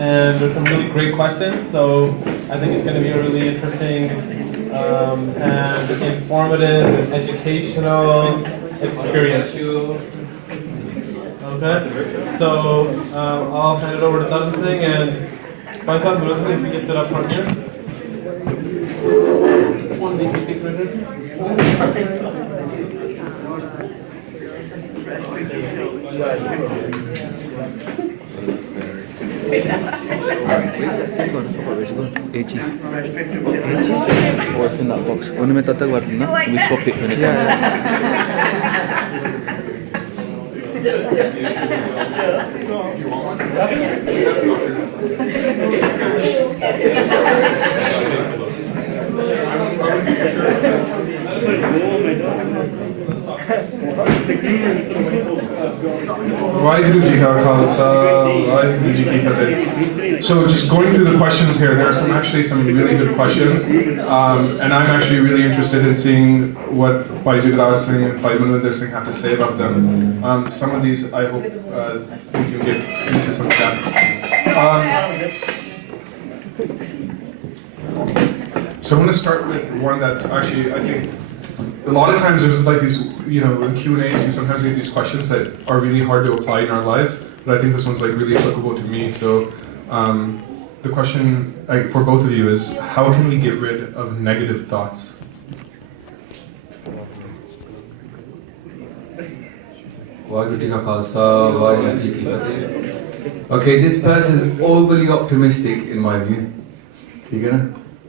and there's some really great questions. So I think it's going to be a really interesting and informative and educational experience. Okay, so I'll hand it over to Tantan Singh and Khalsa, if we can sit up front here. One D66 right here. Where's that thing gone? I forgot where it's gone. AG. Oh, it's in that box. Only me tatak warna na. We swap it when it comes. Waheguru Ji Ka Khalsa, Waheguru Ji Ki Fateh. So just going through the questions here, there are actually some really good questions, and I'm actually really interested in seeing what Bhai Jagdar Singh and Bhai Manvinder Singh have to say about them. Some of these I hope think you get into some depth. So I'm going to start with one that's actually, I think, a lot of times there's like these, in Q&As you sometimes get these questions that are really hard to apply in our lives, but I think this one's like really applicable to me. So the question for both of you is, how can we get rid of negative thoughts? Okay, this person is overly optimistic in my view.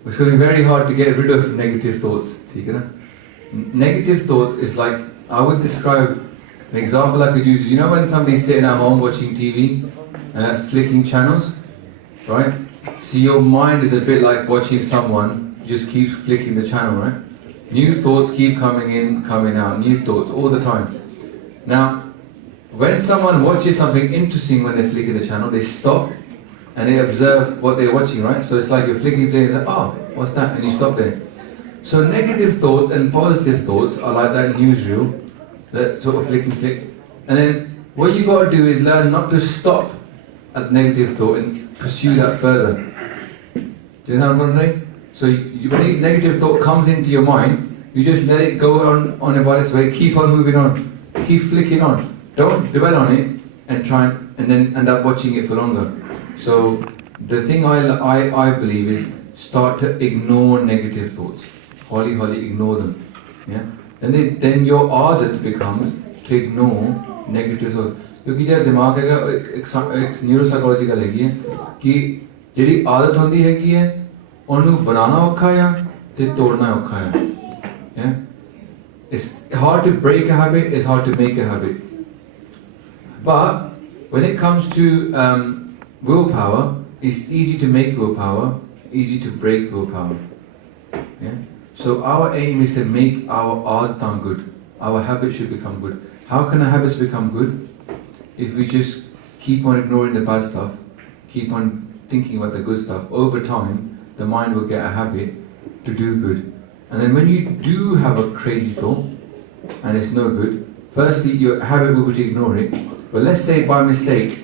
It's going to be very hard to get rid of negative thoughts. Negative thoughts is like, I would describe, an example I could use is, when somebody's sitting at home watching TV and flicking channels, right? See, your mind is a bit like watching someone just keeps flicking the channel, right? New thoughts keep coming in, coming out, new thoughts all the time. Now, when someone watches something interesting when they're flicking the channel, they stop and they observe what they're watching, right? So it's like you're flicking, it's like, oh, what's that? And you stop there. So negative thoughts and positive thoughts are like that newsreel, that sort of flick and flick. And then what you got to do is learn not to stop at negative thought and pursue that further. Do you know what I'm saying? So when a negative thought comes into your mind, you just let it go on about its way, keep on moving on, keep flicking on. Don't dwell on it and try and then end up watching it for longer. So the thing I believe is start to ignore negative thoughts. Holly, ignore them. Yeah? And then your adat becomes to ignore negative thoughts. क्योंकि जब दिमाग है एक neuropsychological हैगी है कि ਜਿਹੜੀ आदत होती हैगी है ਉਹਨੂੰ बनाना औखा है ते तोड़ना औखा है. Yeah? It's hard to break a habit, it's hard to make a habit. But when it comes to willpower, it's easy to make willpower, easy to break willpower. Yeah? So our aim is to make our adatan good. Our habits should become good. How can our habits become good? If we just keep on ignoring the bad stuff, keep on thinking about the good stuff, over time the mind will get a habit to do good. And then when you do have a crazy thought and it's no good, firstly your habit will be to ignore it. But let's say by mistake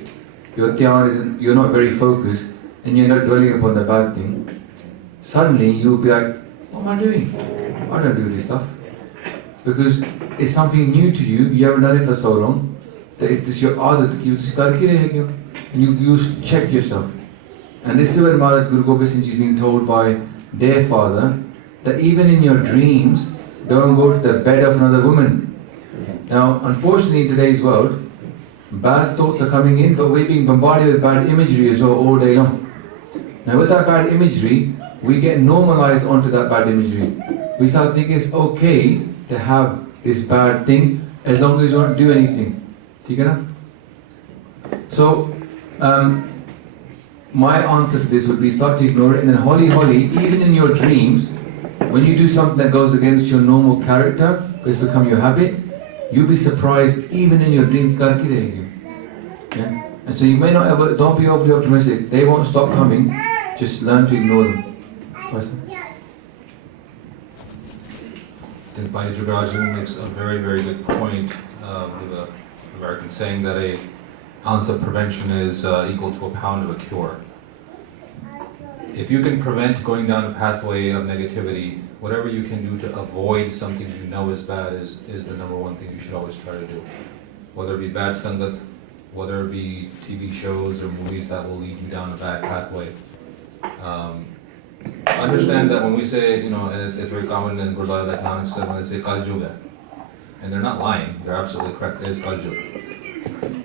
your dhyan isn't, you're not very focused and you're not dwelling upon the bad thing, suddenly you'll be like, what am I doing? I don't do this stuff. Because it's something new to you, you haven't done it for so long, that it's your adat, and you check yourself. And this is when Maharaj Guru Gobind Singh Ji is being told by their father that even in your dreams, don't go to the bed of another woman. Now, unfortunately in today's world, bad thoughts are coming in, but we're being bombarded with bad imagery as well all day long. Now with that bad imagery, we get normalized onto that bad imagery. We start thinking it's okay to have this bad thing as long as you don't do anything. So, my answer to this would be start to ignore it and then holly, even in your dreams, when you do something that goes against your normal character, because it's become your habit, you'll be surprised even in your dream. Yeah? And so you may not ever, don't be overly optimistic. They won't stop coming, just learn to ignore them. I think Bhai Jagdar makes a very, very good point with an American saying that an ounce of prevention is equal to a pound of a cure. if you can prevent going down a pathway of negativity, whatever you can do to avoid something you know is bad is the number one thing you should always try to do. Whether it be bad sangat, whether it be TV shows or movies that will lead you down a bad pathway. Understand that when we say, and it's very common in Gurdwara that Nanak said when they say Kal Yuga, and they're not lying, they're absolutely correct, it is Kal Yuga.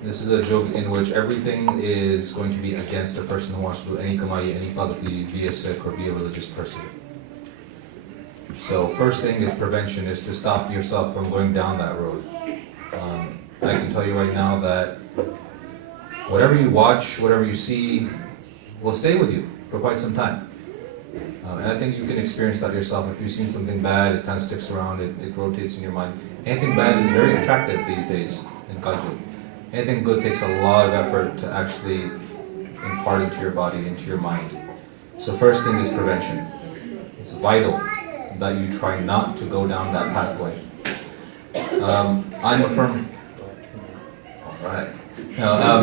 This is a joke in which everything is going to be against a person who wants to do any kamai, any bhakti, be a Sikh or be a religious person. So first thing is prevention, is to stop yourself from going down that road. I can tell you right now that whatever you watch, whatever you see, will stay with you for quite some time. And I think you can experience that yourself. If you've seen something bad, it kind of sticks around, it rotates in your mind. Anything bad is very attractive these days in Kali. Anything good takes a lot of effort to actually impart into your body, into your mind. So first thing is prevention. It's vital that you try not to go down that pathway. I'm a firm... Alright. Now,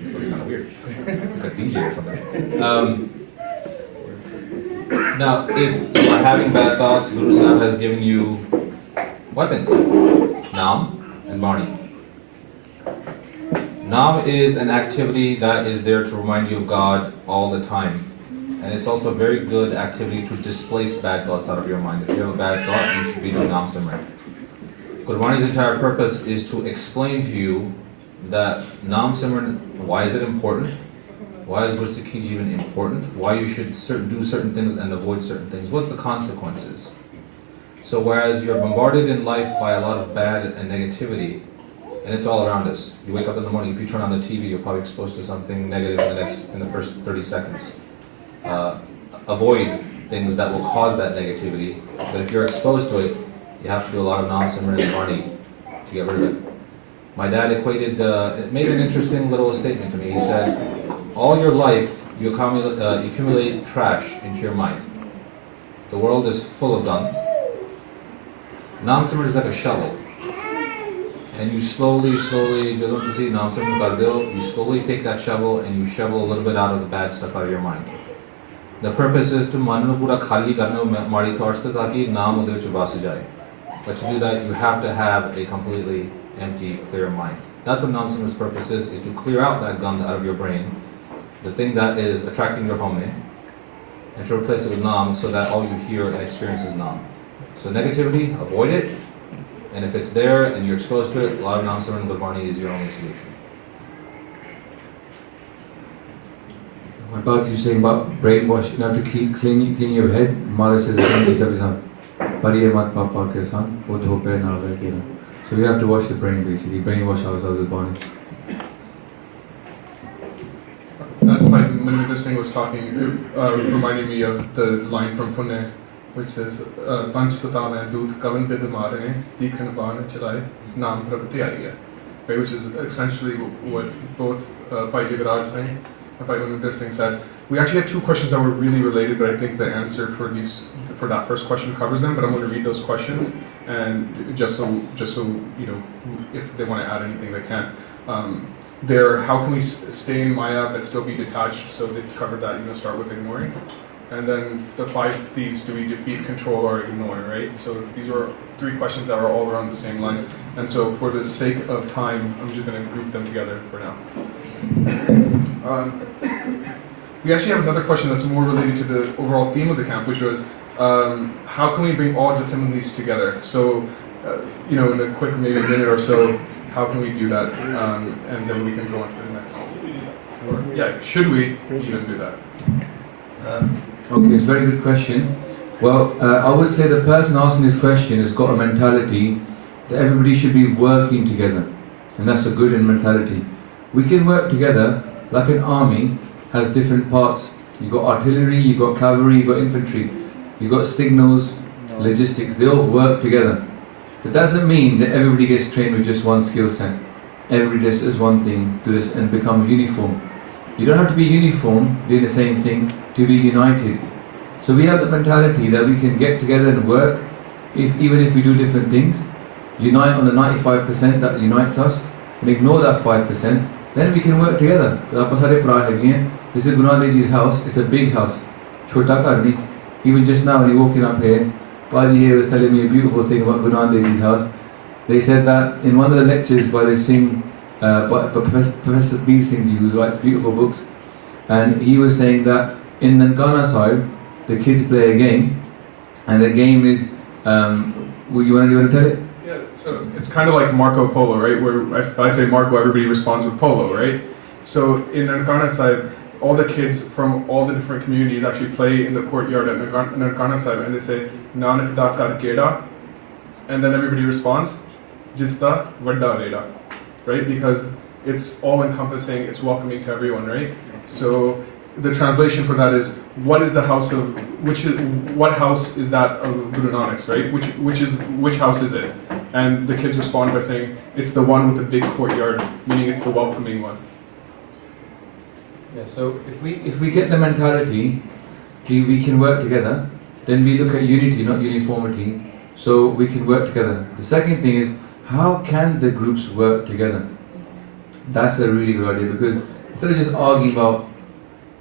this looks kind of weird. Like a DJ or something. Now, if you are having bad thoughts, Guru Sahib has given you weapons. Naam and Bani. Naam is an activity that is there to remind you of God all the time. And it's also a very good activity to displace bad thoughts out of your mind. If you have a bad thought, you should be doing Naam Simran. Gurbani's entire purpose is to explain to you that Naam Simran, why is it important? Why is Gursikhi Jivan important? Why you should do certain things and avoid certain things? What's the consequences? So whereas you're bombarded in life by a lot of bad and negativity, and it's all around us. You wake up in the morning, if you turn on the TV, you're probably exposed to something negative in the first 30 seconds. Avoid things that will cause that negativity, but if you're exposed to it, you have to do a lot of Naam Simran and Bani to get rid of it. My dad made an interesting little statement to me. He said, all your life, you accumulate trash into your mind. The world is full of dung. Naam Simran is like a shovel. And you slowly, you slowly take that shovel and you shovel a little bit out of the bad stuff out of your mind. The purpose is to manupura khali karne mari thoughts taki naam ude vich vas jaye. But to do that, you have to have a completely empty, clear mind. That's what Naam Simran's purpose is to clear out that gund out of your brain, the thing that is attracting your home, and to replace it with Naam so that all you hear and experience is Naam. So negativity, avoid it, and if it's there and you're exposed to it, a lot of Naam Simran Gurbani is your only solution. What about you saying about brainwash, to clean your head? Mara says, so we have to wash the brain basically, brainwash ourselves with Bani. That's why Manvinder Singh was talking, reminding me of the line from Pune, which says, Panch Satave Doot Kavan Bidamare, Dikhan Bana Chilai, Naam Prabhatiyariya. Right, which is essentially what both Bhai Jigaraj Singh and Bhai Manvinder Singh said. We actually had two questions that were really related, but I think the answer for that first question covers them. But I'm going to read those questions, and just so if they want to add anything, they can. How can we stay in Maya but still be detached? So they covered that. Start with ignoring, and then the 5 thieves: do we defeat, control, or ignore? Right. So these were 3 questions that are all around the same lines. And so for the sake of time, I'm just going to group them together for now. We actually have another question that's more related to the overall theme of the camp, which was how can we bring all Jathamandis together? So, in a quick maybe minute or so, how can we do that? And then we can go on to the next. Or, should we even do that? Okay, it's a very good question. Well, I would say the person asking this question has got a mentality that everybody should be working together. And that's a good mentality. We can work together like an army has different parts. You've got artillery, you've got cavalry, you've got infantry, you've got signals, logistics, they all work together. That doesn't mean that everybody gets trained with just one skill set. Everybody does this one thing, do this and becomes uniform. You don't have to be uniform, doing the same thing, to be united. So we have the mentality that we can get together and work, even if we do different things, unite on the 95% that unites us, and ignore that 5%, then we can work together. This is Guru Nanak Dev Ji's house. It's a big house. Chota ghar nahi. Even just now when you're walking up here, Baji here was telling me a beautiful thing about Guru Nanak Dev Ji's house. They said that in one of the lectures by the Singh, by Professor Beer Singh Ji, who writes beautiful books, and he was saying that in Nankana Sahib, the kids play a game, and the game is, you want to tell it? Yeah, so it's kind of like Marco Polo, right? Where if I say Marco, everybody responds with Polo, right? So in Nankana Sahib, all the kids from all the different communities actually play in the courtyard at Nankana Sahib, and they say Nanak da kar keda, and then everybody responds Jista vadda leda, right? Because it's all encompassing, it's welcoming to everyone, right? So the translation for that is what is the house of what house is that of Guru Nanak's, right? Which house is it? And the kids respond by saying it's the one with the big courtyard, meaning it's the welcoming one. Yeah, so if we get the mentality, we can work together, then we look at unity, not uniformity, so we can work together. The second thing is, how can the groups work together? That's a really good idea, because instead of just arguing about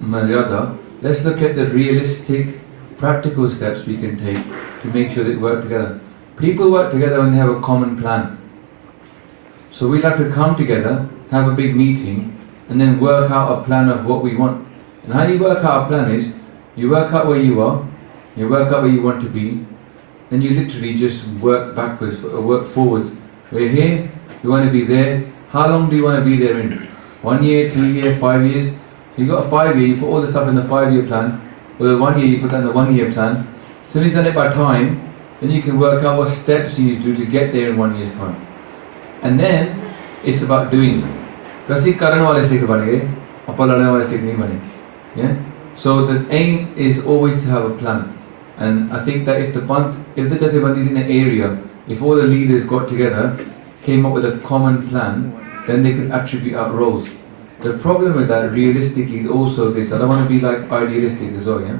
Maryada, let's look at the realistic, practical steps we can take to make sure that we work together. People work together when they have a common plan. So we'll have to come together, have a big meeting, and then work out a plan of what we want. And how you work out a plan is, you work out where you are, you work out where you want to be, then you literally just work backwards, work forwards. We're here, we want to be there. How long do you want to be there in? 1 year, 2 years, 5 years? You got a 5 year, you put all the stuff in the 5 year plan, or the 1 year, you put that in the 1 year plan. As soon as you've done it by time, then you can work out what steps you need to do to get there in 1 year's time. And then, it's about doing. Kasi karan wale sikh bane gaye, appa ladne wale sikh nahi bane. Yeah? So the aim is always to have a plan. And I think that if the Jathebandis in an area, if all the leaders got together, came up with a common plan, then they could attribute out roles. The problem with that realistically is also this, I don't want to be like idealistic as well, yeah?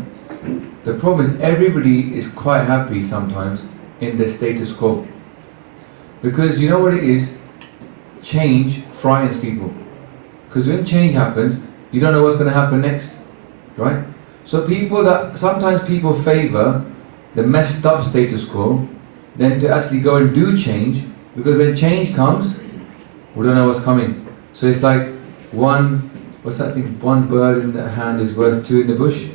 The problem is everybody is quite happy sometimes in the status quo. Because you know what it is? Change frightens people. Because when change happens, you don't know what's going to happen next, right? So sometimes people favor the messed up status quo than to actually go and do change, because when change comes, we don't know what's coming. So it's like one bird in the hand is worth two in the bush.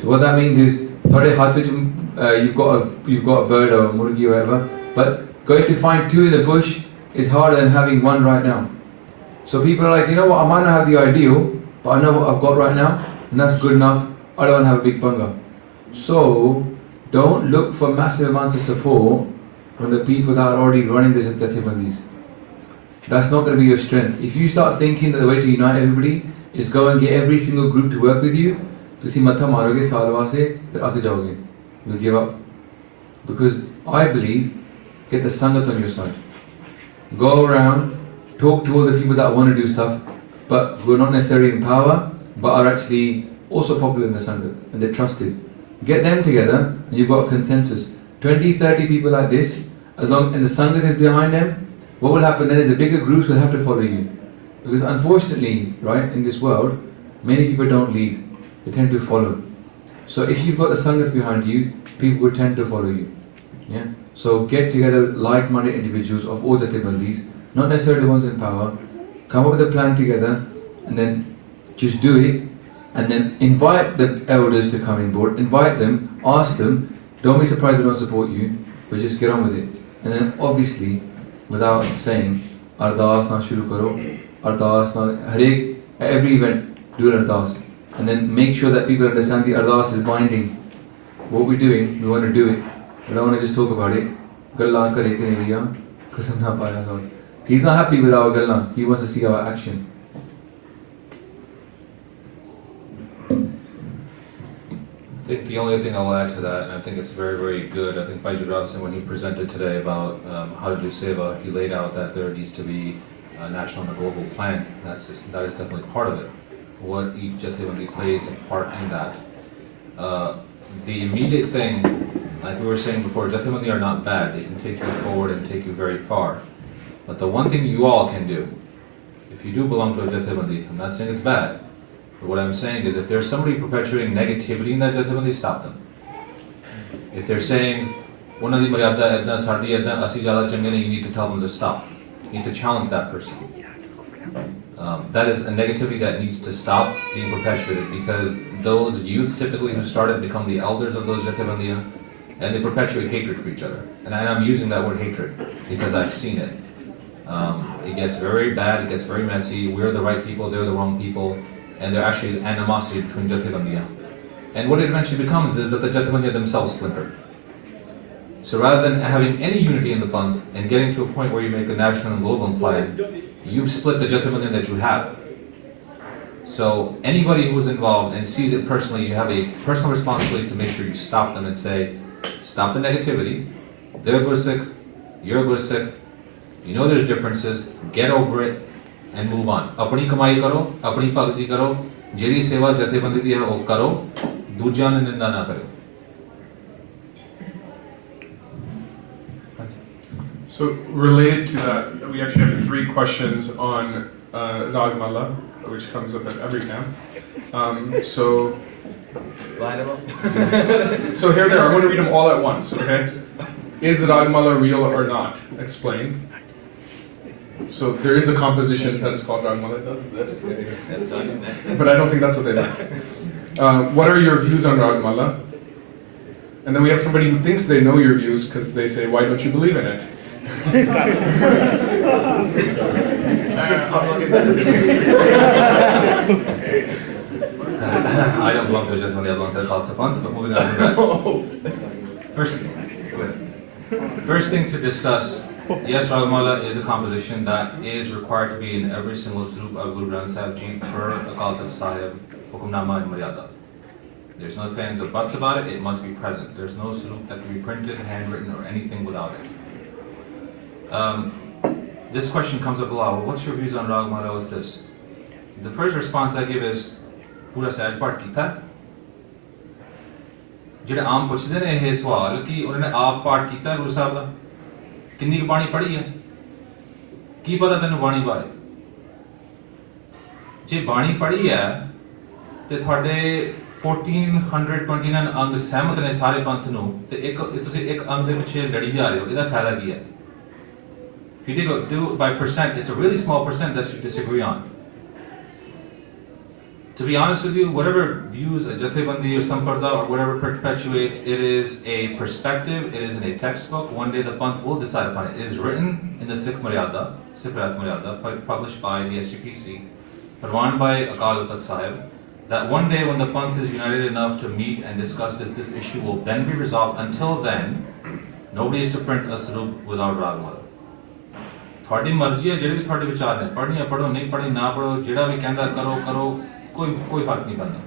So what that means is, you've got a bird or a murgi or whatever, but going to find two in the bush is harder than having one right now. So people are like, you know what, I might not have the ideal, but I know what I've got right now, and that's good enough. I don't want to have a big bunga. So don't look for massive amounts of support from the people that are already running the Jathebandis. That's not going to be your strength. If you start thinking that the way to unite everybody is go and get every single group to work with you, तुसी matha मारोगे साल वास्ते फिर आगे जाओगे. You'll give up. Because I believe, get the sangat on your side. Go around, talk to all the people that want to do stuff, but who are not necessarily in power, but are actually also popular in the sangat, and they're trusted. Get them together, and you've got a consensus. 20, 30 people like this, and the sangat is behind them, what will happen then is the bigger groups will have to follow you. Because unfortunately, right, in this world, many people don't lead, they tend to follow. So if you've got the sangat behind you, people will tend to follow you. Yeah? So get together like-minded individuals of all the Jathebandis, not necessarily the ones in power, come up with a plan together, and then just do it, and then invite the elders to come in board, invite them, ask them, don't be surprised they don't support you, but just get on with it. And then obviously, without saying, Ardas na shuru karo, Ardas na, at every event, do an Ardas. And then make sure that people understand the Ardas is binding. What we're doing, we want to do it. We don't want to just talk about it. Galla kare ke nahi liya, qasam na paya God. He's not happy with our galla, he wants to see our action. I think the only thing I'll add to that, and I think it's very, very good, I think Bhaiji Radhasan, when he presented today about how to do seva, he laid out that there needs to be a national and a global plan. That is definitely part of it. What each Jathebandi plays a part in that. The immediate thing, like we were saying before, Jathebandi are not bad. They can take you forward and take you very far. But the one thing you all can do If you do belong to a Jathebandi, I'm not saying it's bad, but what I'm saying is if there's somebody perpetuating negativity in that Jathebandi, stop them. If they're saying, you need to tell them to stop. You need to challenge that person. That is a negativity that needs to stop being perpetuated, because those youth typically who started become the elders of those Jathebandiya, and they perpetuate hatred for each other. And I'm using that word hatred because I've seen it. It gets very bad, it gets very messy. We're the right people, they're the wrong people, and there actually is animosity between Jathebandiya. And what it eventually becomes is that the Jathebandiya themselves splinter. So rather than having any unity in the Panth and getting to a point where you make a national and global plan, you've split the Jathebandiya that you have. So anybody who's involved and sees it personally, you have a personal responsibility to make sure you stop them and say, stop the negativity. They're Gursikh, you're Gursikh. You know there's differences, get over it and move on. Apni kamai karo, apni bhakti karo, jeri seva Jathebandi di hai wo karo, doojiyan ne ninda na karo. So related to that, we actually have 3 questions on Ragmala, which comes up at every camp. So here they are. I'm going to read them all at once, okay? Is Ragmala real or not? Explain. So there is a composition that is called Ragmala. It does exist. But I don't think that's what they meant. What are your views on Ragmala? And then we have somebody who thinks they know your views because they say, why don't you believe in it? I don't belong to a Jathebandi, I belong to the Khalsa Panth, but moving on from that. First thing to discuss, yes, Ragmala is a composition that is required to be in every single Swarup of Guru Granth Sahib Ji per Akal Takht Sahib, Hukamnama and Maryada. There's no fans or buts about it, it must be present. There's no Swarup that can be printed, handwritten, or anything without it. This question comes up a lot. Well, what's your views on Ragmala? What's this? The first response I give is, Pura Sahaj Path Kita. ਜਿਹੜੇ ਆਮ ਪੁੱਛਦੇ ਨੇ ਇਹ ਸਵਾਲ ਕਿ ਉਹਨਾਂ ਨੇ ਆਪ ਪਾਠ ਕੀਤਾ ਗੁਰੂ ਸਾਹਿਬ ਦਾ, ਕਿੰਨੀ ਕੁ ਬਾਣੀ ਪੜ੍ਹੀ ਹੈ, ਕੀ ਪਤਾ ਤੈਨੂੰ ਬਾਣੀ ਬਾਰੇ? ਜੇ ਬਾਣੀ ਪੜ੍ਹੀ ਹੈ ਤੇ ਤੁਹਾਡੇ 1429 ਅੰਗ ਸਹਿਮਤ ਨੇ ਸਾਰੇ ਪੰਥ ਨੂੰ, ਤੇ ਤੁਸੀਂ ਇੱਕ ਅੰਗ ਦੇ ਪਿੱਛੇ ਲੜੀ ਜਾ ਰਹੇ ਹੋ, ਇਹਦਾ ਫਾਇਦਾ ਕੀ ਹੈ? If you do it by percent, it's a really small percent that you disagree on. To be honest with you, whatever views a Jathebandi or Samparda or whatever perpetuates, it is a perspective, it isn't a textbook. One day the Panth will decide upon it. It is written in the Sikh Maryada, Sikh Maryada, published by the SGPC, Parwan by Akal Takht Sahib, that one day when the Panth is united enough to meet and discuss this issue will then be resolved. Until then, nobody is to print a Swarup without Ragmala. ਤੁਹਾਡੀ ਮਰਜ਼ੀ ਹੈ, ਜਿਹੜੇ ਵੀ ਤੁਹਾਡੇ ਵਿਚਾਰ ਨੇ, ਪੜ੍ਹਨੀ ਪੜ੍ਹੋ, ਨਹੀਂ ਪੜ੍ਹਨੀ ਨਾ ਪੜ੍ਹੋ, ਜਿਹੜਾ ਵੀ ਕਹਿੰਦਾ ਕਰੋ, ਕੋਈ ਫਰਕ ਨਹੀਂ ਪੈਂਦਾ,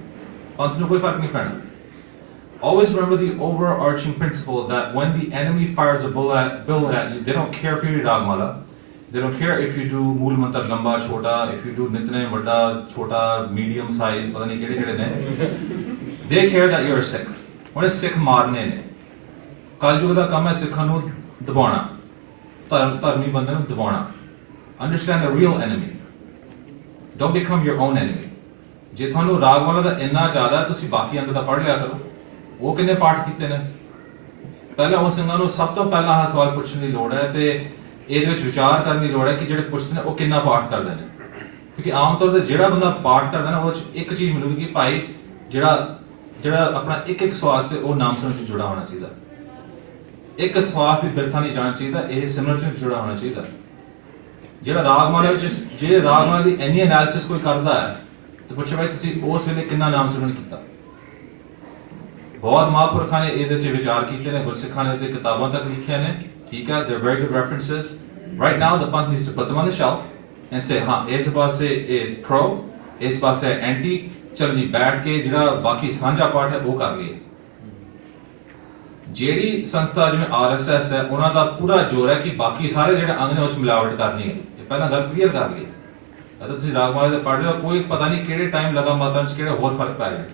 ਪੰਥ ਨੂੰ ਕੋਈ ਫਰਕ ਨਹੀਂ ਪੈਣਾ. Always remember the overarching principle that when the enemy fires a bullet at you, they don't care if you read Ragmala, they don't care if you do Mool Mantar lamba chota, if you do Nitne vadda chota, medium size, pata nahi kede ne. They care that you're a Sikh. What is Sikh marne ne? Kaljug da kam hai Sikhan nu dabauna. ਧਰਮੀ ਬੰਦੇ ਨੂੰ ਦਬਾਉਣਾ. Understand the real enemy. Don't become your own enemy. ਜੇ ਤੁਹਾਨੂੰ ਰਾਗਮਾਲਾ ਦਾ ਇੰਨਾ ਜ਼ਿਆਦਾ ਤੁਸੀਂ ਬਾਕੀ ਅੰਗ ਤਾਂ ਪੜ੍ਹ ਲਿਆ ਕਰੋ. ਉਹ ਕਿੰਨੇ ਪਾਠ ਕੀਤੇ ਨੇ? ਪਹਿਲਾਂ ਉਸ ਸਿੰਘਾਂ ਨੂੰ ਸਭ ਤੋਂ ਪਹਿਲਾਂ ਆਹ ਸਵਾਲ ਪੁੱਛਣ ਦੀ ਲੋੜ ਹੈ ਤੇ ਇਹਦੇ ਵਿੱਚ ਵਿਚਾਰ ਕਰਨ ਦੀ ਲੋੜ ਹੈ ਕਿ ਜਿਹੜੇ ਪੁੱਛਦੇ ਨੇ ਉਹ ਕਿੰਨਾ ਪਾਠ ਕਰਦੇ ਨੇ. ਕਿਉਂਕਿ ਆਮ ਤੌਰ ਤੇ ਜਿਹੜਾ ਬੰਦਾ ਪਾਠ ਕਰਦਾ ਨਾ, ਉਹ 'ਚ ਇੱਕ ਚੀਜ਼ ਮਿਲੂਗੀ ਕਿ ਭਾਈ ਜਿਹੜਾ ਆਪਣਾ ਇੱਕ ਸਵਾਸ ਤੇ ਉਹ ਨਾਮ ਸਿਮਰਨ 'ਚ ਜੁੜਾ ਹੋਣਾ ਚਾਹੀਦਾ. ਇੱਕ ਸਵਾਸ ਵੀ ਬਿਰਥਾ ਨਹੀਂ ਜਾਣਾ ਚਾਹੀਦਾ, ਇਹ ਸਿਮਰਨ 'ਚ ਜੁੜਾ ਹੋਣਾ ਚਾਹੀਦਾ. ਜਿਹੜਾ ਰਾਗਮਾਲਾ ਵਿੱਚ ਜੇ ਰਾਗਮਾਲਾ ਦੀ ਇੰਨੀ ਐਨਾਲਿਸਿਸ ਕੋਈ ਕਰਦਾ ਹੈ ਤੇ ਪੁੱਛੇ ਭਾਈ ਤੁਸੀਂ ਉਸ ਵੇਲੇ ਕਿੰਨਾ ਨਾਮ ਸਿਮਰਨ ਕੀਤਾ? ਬਹੁਤ ਮਹਾਂਪੁਰਖਾਂ ਨੇ ਇਹਦੇ 'ਚ ਵਿਚਾਰ ਕੀਤੇ ਨੇ, ਗੁਰਸਿੱਖਾਂ ਨੇ ਤੇ ਕਿਤਾਬਾਂ ਤੱਕ ਲਿਖੀਆਂ ਨੇ. ਠੀਕ ਹੈ, they're very good references. Right now the Panth needs to put them on the shelf and say, ਹਾਂ ਇਸ ਪਾਸੇ is pro, ਇਸ ਪਾਸੇ anti. ਚਲੋ ਜੀ ਬੈਠ ਕੇ ਜਿਹੜਾ ਬਾਕੀ ਸਾਂਝਾ ਪਾਠ ਹੈ ਉਹ ਕਰ ਲਈਏ. ਜਿਹੜੀ ਸੰਸਥਾ ਜਿਵੇਂ RSS ਹੈ, ਉਹਨਾਂ ਦਾ ਪੂਰਾ ਜ਼ੋਰ ਹੈ ਕਿ ਬਾਕੀ ਸਾਰੇ ਜਿਹੜੇ ਅੰਗ ਨੇ ਉਸ ਮਿਲਾਵਟ ਕਰਨੀ ਹੈ. ਇਹ ਪਹਿਲਾਂ ਗੱਲ ਕਲੀਅਰ ਕਰ ਲਈਏ. ਅਗਰ ਤੁਸੀਂ ਰਾਗਮਾਲਾ ਦੇ ਪੜ੍ਹ ਰਹੇ ਹੋ, ਕੋਈ ਪਤਾ ਨਹੀਂ ਕਿਹੜੇ ਟਾਈਮ ਲਗਾ ਮਾਤਰਾ 'ਚ ਕਿਹੜੇ ਹੋਰ ਫਰਕ ਪੈ ਜਾਏ.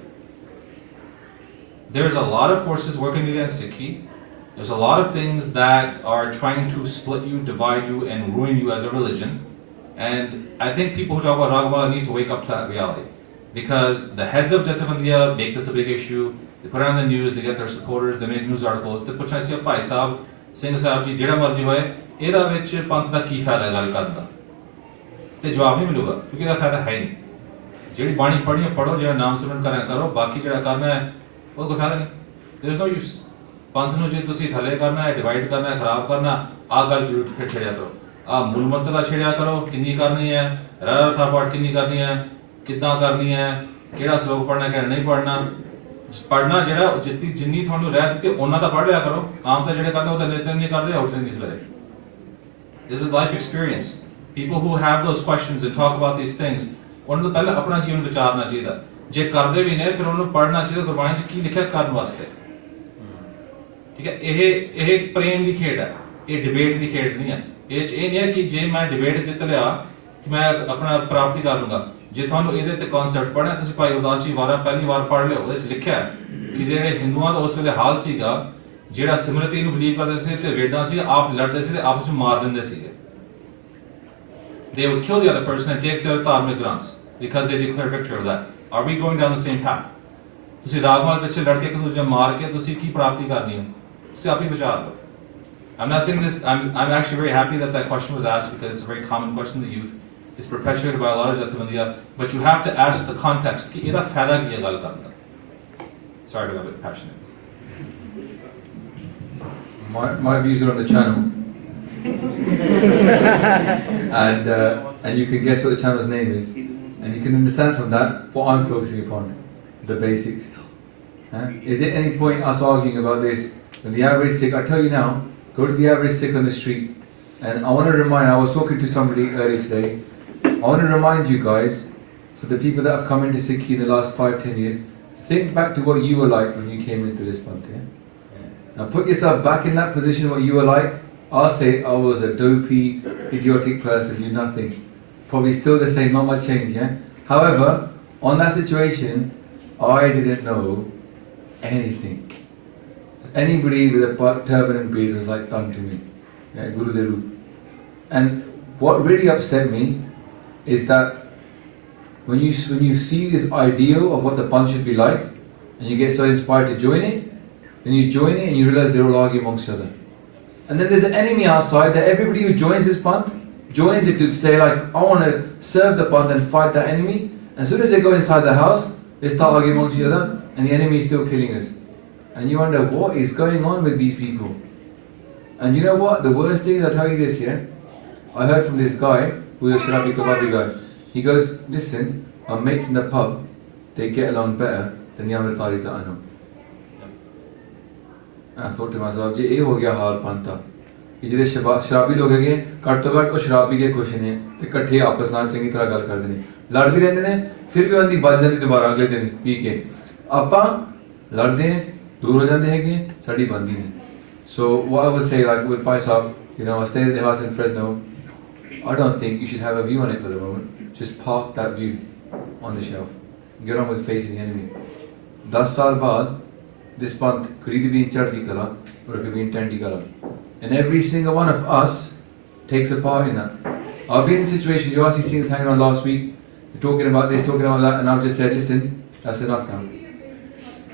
There's a lot of forces working against Sikhi. There's a lot of things that are trying to split you, divide you, and ruin you as a religion. And I think people who talk about Ragmala need to wake up to that reality. Because the heads of Jathabandiya make this a big issue, they put it on the news, they get their supporters, they make news articles, they put say, Bhai Sahab, Singh Sahab ji, jehda marji hoye, ਇਹਦਾ ਵਿੱਚ ਪੰਥ ਦਾ ਕੀ ਫਾਇਦਾ ਗੱਲ ਕਰਨ ਦਾ ਤੇ ਜਵਾਬ ਨਹੀਂ ਮਿਲੂਗਾ ਕਿਉਂਕਿ ਇਹਦਾ ਫਾਇਦਾ ਹੈ ਨਹੀਂ ਜਿਹੜੀ ਬਾਣੀ ਪੜ੍ਹਨੀ ਪੜੋ ਜਿਹੜਾ ਨਾਮ ਸਿਮਰਨ ਕਰਿਆ ਕਰੋ ਬਾਕੀ ਜਿਹੜਾ ਕਰਨਾ ਹੈ ਉਹ ਕੋਈ ਫਾਇਦਾ ਨਹੀਂ देयर इज नो यूज ਪੰਥ ਨੂੰ ਜੇ ਤੁਸੀਂ ਥੱਲੇ ਕਰਨਾ ਹੈ ਡਿਵਾਈਡ ਕਰਨਾ ਹੈ ਖਰਾਬ ਕਰਨਾ ਆ ਗੱਲ ਜ਼ਰੂਰ ਫਿਰ ਛੇੜਿਆ ਕਰੋ ਆ ਮੂਲ ਮੰਤਰ ਦਾ ਛੇੜਿਆ ਕਰੋ ਕਿੰਨੀ ਕਰਨੀ ਹੈ ਰਾਰਾ ਸਾਹਿਬ ਪਾਠ ਕਿੰਨੀ ਕਰਨੀ ਹੈ ਕਿੱਦਾਂ ਕਰਨੀ ਹੈ ਕਿਹੜਾ ਸ਼ਲੋਕ ਪੜ੍ਹਨਾ ਕਿਹੜਾ ਨਹੀਂ ਪੜ੍ਹਨਾ ਪੜ੍ਹਨਾ ਜਿਹੜਾ ਜਿੰਨੀ ਤੁਹਾਨੂੰ ਰਹਿ ਦਿੱਤੀ ਉਹਨਾਂ ਦਾ ਪੜ੍ਹ ਲਿਆ ਕਰੋ ਆਮ ਤਾਂ ਜਿਹੜੇ ਕਰਦੇ ਉਹ ਤਾਂ ਨਿਤਨ ਨਹੀਂ ਕਰਦੇ ਉੱਠਦੇ ਨਹੀਂ ਸਵੇਰੇ This is life experience. People who have those questions and talk about these things, ਉਹਨਾਂ ਨੂੰ ਪਹਿਲਾਂ ਆਪਣਾ ਜੀਵਨ ਵਿਚਾਰਨਾ ਚਾਹੀਦਾ ਜੇ ਕਰਦੇ ਵੀ ਨੇ ਫਿਰ ਉਹਨੂੰ ਪੜ੍ਹਨਾ ਚਾਹੀਦਾ ਗੁਰਬਾਣੀ 'ਚ ਕੀ ਲਿਖਿਆ ਕਰਨ ਵਾਸਤੇ ਠੀਕ ਹੈ ਇਹ ਪ੍ਰੇਮ ਦੀ ਖੇਡ ਹੈ ਇਹ ਡਿਬੇਟ ਦੀ ਖੇਡ ਨਹੀਂ ਹੈ ਇਹ 'ਚ ਇਹ ਨਹੀਂ ਹੈ ਕਿ ਜੇ ਮੈਂ ਡਿਬੇਟ ਜਿੱਤ ਲਿਆ ਕਿ ਮੈਂ ਆਪਣਾ ਪ੍ਰਾਪਤੀ ਕਰ ਲੂੰਗਾ ਜੇ ਤੁਹਾਨੂੰ ਇਹਦੇ ਤੇ ਕਨਸੈਪਟ ਪੜ੍ਹਨਾ ਤੁਸੀਂ ਭਾਈ ਉਦਾਸ ਜੀ ਵਾਰਾਂ ਪਹਿਲੀ ਵਾਰ ਪੜ੍ਹ ਲਿਓ ਉਹਦੇ 'ਚ ਲਿਖਿਆ ਕਿ ਜਿਹੜੇ ਹਿੰਦੂਆਂ ਦਾ ਉਸ ਵੇਲੇ ਹਾਲ ਸੀਗਾ ਜਿਹੜਾ ਸਿਮਰਤੀ ਨੂੰ ਬਲੀਵ ਕਰਦੇ ਸੀ ਤੇ ਵੇਦਾਂ ਸੀ ਆਪ ਲੜਦੇ ਸੀ ਤੇ ਆਪਸ ਵਿੱਚ ਮਾਰ ਦਿੰਦੇ ਸੀਗੇ they would kill the other person and take their dharmic grants because they declare victory of that are we going down the same path ਤੁਸੀਂ ਰਾਗਮਾਲ ਪਿੱਛੇ ਲੜ ਕੇ ਇੱਕ ਦੂਜੇ ਮਾਰ ਕੇ ਤੁਸੀਂ ਕੀ ਪ੍ਰਾਪਤੀ ਕਰਨੀ ਹੈ ਤੁਸੀਂ ਆਪੇ ਵਿਚਾਰ ਕਰੋ I'm not saying this I'm actually very happy that question was asked because it's a very common question in the youth it's perpetuated by a lot of Jathabandiya but you have to ask the context ਕਿ ਇਹਦਾ ਫਾਇਦਾ ਕੀ ਹੈ ਗੱਲ ਕਰਨ ਦਾ sorry to be a bit passionate My views are on the channel. And you can guess what the channel's name is. And you can understand from that what I'm focusing upon. The basics. Is it any point us arguing about this? When the average Sikh, I tell you now, go to the average Sikh on the street. And I want to remind, I was talking to somebody earlier today. I want to remind you guys, for the people that have come into Sikhi in the last 5-10 years, think back to what you were like when you came into this month. Yeah? Now put yourself back in that position what you were like. I'll say I was a dopey, idiotic person, knew nothing. Probably still the same, not much change, yeah? However, on that situation, I didn't know anything. Anybody with a turban and beard was like done to me. Yeah, Guru Deru. And what really upset me is that when you see this ideal of what the punch should be like, and you get so inspired to join it, then you join it and you realize they're all arguing amongst each other. And then there's an enemy outside that everybody who joins this panth joins it to say like, I want to serve the panth and fight that enemy. And as soon as they go inside the house, they start arguing amongst each other and the enemy is still killing us. And you wonder, what is going on with these people? And you know what? The worst thing is, I'll tell you this, yeah? I heard from this guy, who's a Sharabi Kababi guy. He goes, listen, our mates in the pub, they get along better than the Amritaris that I know. I thought to myself, ਜੇ ਇਹ ਹੋ ਗਿਆ ਹਾਲ ਪੰਥਾ ਕਿ ਜਿਹੜੇ ਸ਼ਰਾਬੀ ਲੋਕ ਹੈਗੇ ਘੱਟ ਤੋਂ ਘੱਟ ਉਹ ਸ਼ਰਾਬ ਪੀ ਕੇ ਖੁਸ਼ ਨੇ ਤੇ ਇਕੱਠੇ ਆਪਸ ਨਾਲ ਚੰਗੀ ਤਰ੍ਹਾਂ ਗੱਲ ਕਰਦੇ ਨੇ ਲੜ ਵੀ ਰਹਿੰਦੇ ਨੇ ਫਿਰ ਵੀ ਉਹਦੀ ਵੱਜ ਜਾਂਦੀ ਦੁਬਾਰਾ ਅਗਲੇ ਦਿਨ ਪੀ ਕੇ ਆਪਾਂ ਲੜਦੇ ਹਾਂ ਦੂਰ ਹੋ ਜਾਂਦੇ ਹੈਗੇ ਸਾਡੀ ਬਣਦੀ ਨਹੀਂ so what I would say like with Bhai Sahab, you know, I stayed at the house in Fresno. I don't think you should have a view on it for the moment. Just park that view on the shelf. Get on with facing the enemy. 10 saal baad this panth could either be in Chardi Kala or it could be in Tandi Kala. And every single one of us takes a part in that. I've been in situations, you see things hanging on last week, you're talking about this, talking about that, and I've just said, listen, that's enough now.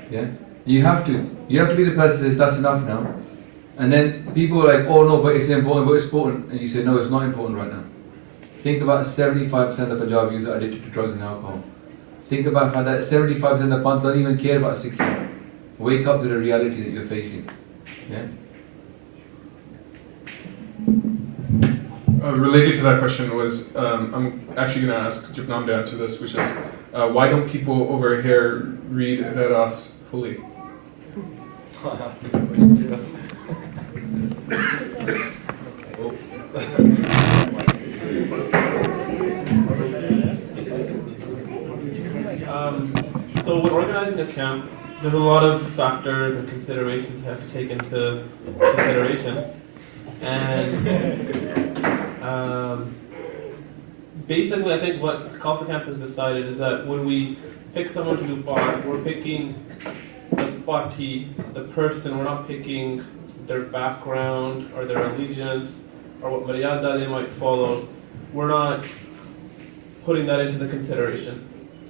Yeah? You have to be the person that says, that's enough now. And then people are like, oh no, but it's important. And you say, no, it's not important right now. Think about 75% of the Punjabis are addicted to drugs and alcohol. Think about how that 75% of the Panth don't even care about Sikhi. Wake up to the reality that you're facing. Yeah? Related to that question was, I'm actually going to ask Jipnam to answer this, which is, why don't people over here read Redas fully? So when organizing a camp, there's a lot of factors and considerations you have to take into consideration. And basically I think what Khalsa Camp has decided is that when we pick someone to do part, we're picking the party, the person, we're not picking their background or their allegiance or what Maryada they might follow. we're not putting that into the consideration.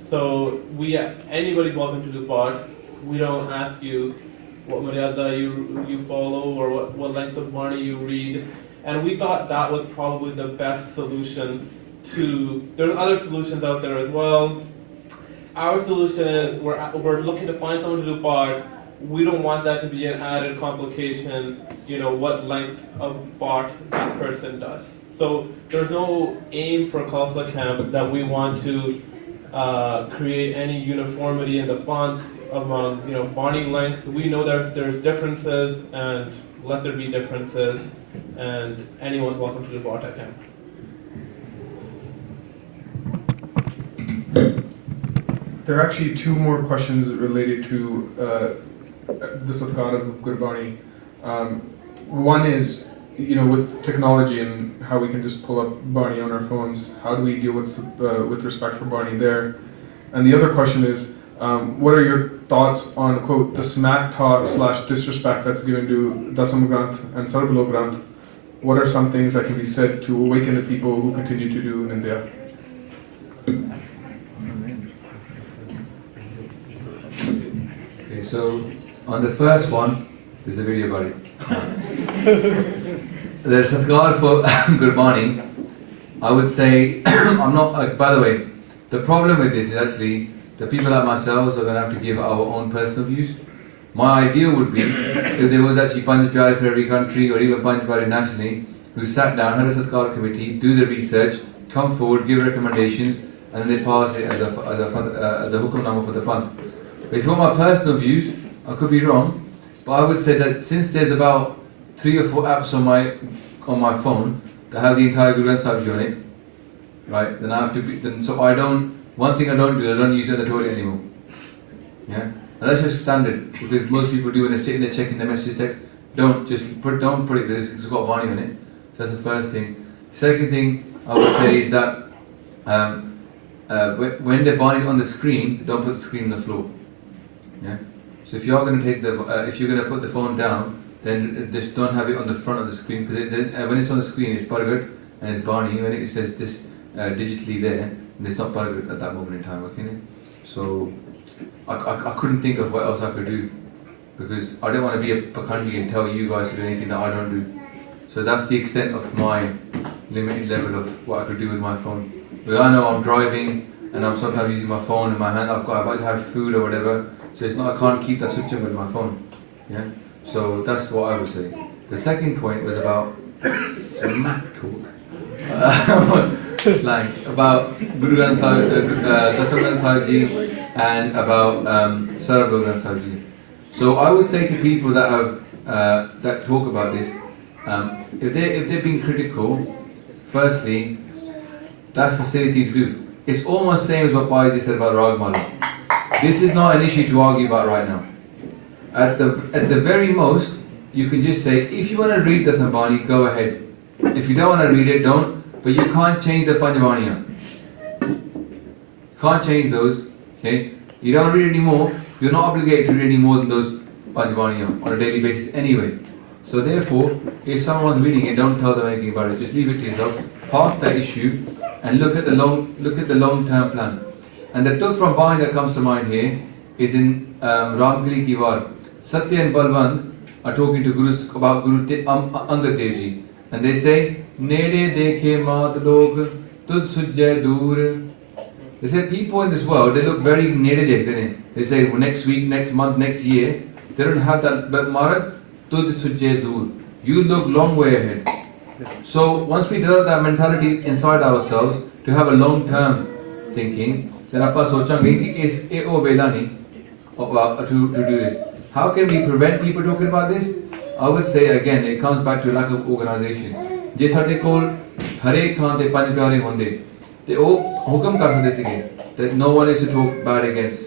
So anybody's welcome to do part. We don't ask you what Maryada you follow or what length of Barney you read. And we thought that was probably the best solution there are other solutions out there as well. Our solution is we're looking to find someone to do part. We don't want that to be an added complication, what length of part that person does. So there's no aim for Khalsa camp that we want to create any uniformity in the font among Barney length. We know there's differences, and let there be differences, and anyone's welcome to do part at camp. There are actually two more questions related to the Sadaqat of Gurbani. One is, with technology and how we can just pull up Barney on our phones, how do we deal with respect for Barney there? And the other question is, what are your thoughts on, quote, the smack talk / disrespect that's given to Dasam Granth and Sarvalo Granth? What are some things that can be said to awaken the people who continue to do in India? Okay, so on the first one, there's a video about it. There's Sadaqat for Gurbani. I would say, I'm not, by the way, the problem with this is actually the people like myself are going to have to give our own personal views. My idea would be if there was actually Panj Pyare for every country or even Panj Pyare nationally who sat down, had a Sadaqat committee, do the research, come forward, give recommendations, and then they pass it as a hukumnama for the Panth. But if you want my personal views, I could be wrong, but I would say that since there's about 3 or 4 apps on my phone that have the entire Guru Granth Sahib Ji on it, right? Then I have to be. One thing I don't do is I don't use it on the toilet anymore. Yeah, and that's just standard because most people do when they're sitting there checking their message text. Don't put it because it's got Barney on it. So that's the first thing. Second thing I would say is that when the Barney is on the screen, don't put the screen on the floor. Yeah. So if you're going to put the phone down, then just don't have it on the front of the screen because when it's on the screen, it's Paragat and it's Barney. When it says just digitally there, it's not Paragat at that moment in time. Okay. So I couldn't think of what else I could do because I don't want to be a Pakhandi and tell you guys to do anything that I don't do. So that's the extent of my limited level of what I could do with my phone. Because I know I'm driving and I'm sometimes using my phone in my hand. I might have food or whatever. So it's not, I can't keep that switch on with my phone. Yeah. So that's what I would say. The second point was about smack talk, slang, about Guru Granth Sahib, Dasam Granth Sahib Ji, and about Sarvalo Granth Sahib Ji. So I would say to people that have that talk about this, if they're being critical, firstly, that's the silly thing to do. It's almost the same as what Baiji said about Ragmala. This is not an issue to argue about right now. At the very most, you can just say, if you want to read the Sambani, go ahead. If you don't want to read it, don't. But you can't change the Panjavaniya. Can't change those. Okay? You don't read anymore. You're not obligated to read any more than those Panjavaniya on a daily basis anyway. So therefore, if someone's reading it, don't tell them anything about it. Just leave it to yourself. Park that issue and look at the long-term plan. And the tuk from Bani that comes to mind here is in Ramkali ki War. Satya and Balwant are talking to Gurus about Guru Angad Dev Ji. And they say, Nede dekhe maat log, tud sujjay dur. They say people in this world, they look very nede dekhte. They say next week, next month, next year. They don't have that. But Maharaj, tud sujjay dur. You look long way ahead. So once we develop that mentality inside ourselves to have a long-term thinking, then ਆਪਾਂ ਸੋਚਾਂਗੇ ਕਿ ਇਹ ਉਹ ਵੇਲਾ ਨਹੀਂ to do this. How can we prevent people talking about this? I would say again, it comes back to lack of organization. ਜੇ ਸਾਡੇ ਕੋਲ ਹਰੇਕ ਥਾਂ ਤੇ ਪੰਜ ਪਿਆਰੇ ਹੁੰਦੇ ਤੇ ਉਹ ਹੁਕਮ ਕਰ ਸਕਦੇ ਸੀਗੇ that no one is to talk bad against.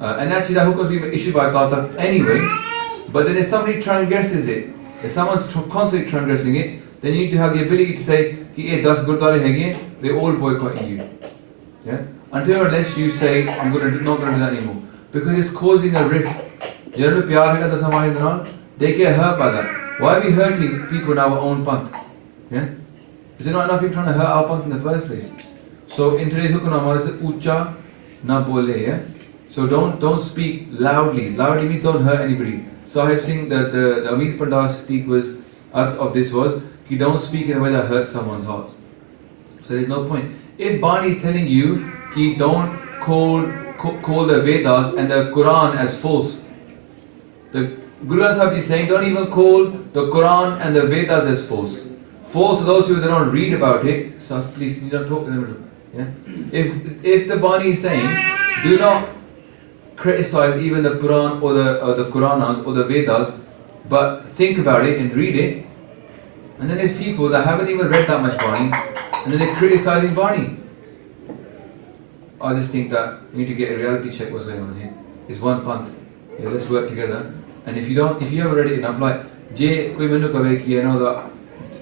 And actually that hukum is issued by Qatar anyway. But then if somebody transgresses it, if someone's constantly transgressing it, then you need to have the ability to say कि ये 10 गुरुद्वारे हैं, they're all boycotting you. Yeah? Until or unless you say, I'm not going to do that anymore. Because it's causing a rift. You know, they get hurt by that. Why are we hurting people in our own path? Yeah? Is there not enough people trying to hurt our Panth in the first place? So in today's hukum hamare se ucha na bole, yeah? So don't speak loudly. Loudly means don't hurt anybody. Sahib Singh, the Amit Pandar's speak was, art of this was, you don't speak in a way that hurts someone's heart. So there's no point. If Bani is telling you, ki don't call the Vedas and the Quran as false. The Guru Granth Sahib is saying, don't even call the Quran and the Vedas as false. False to those who don't read about it. So please, you don't talk in the middle. Yeah? If the Bani is saying, do not criticize even the Quran or the Quranas or the Vedas, but think about it and read it. And then there's people that haven't even read that much Bani, and then they're criticizing Bani. I just think that we need to get a reality check what's going on here. It's one Panth. Yeah, let's work together. And if you haven't read it enough, like Je koi menu kave ki na da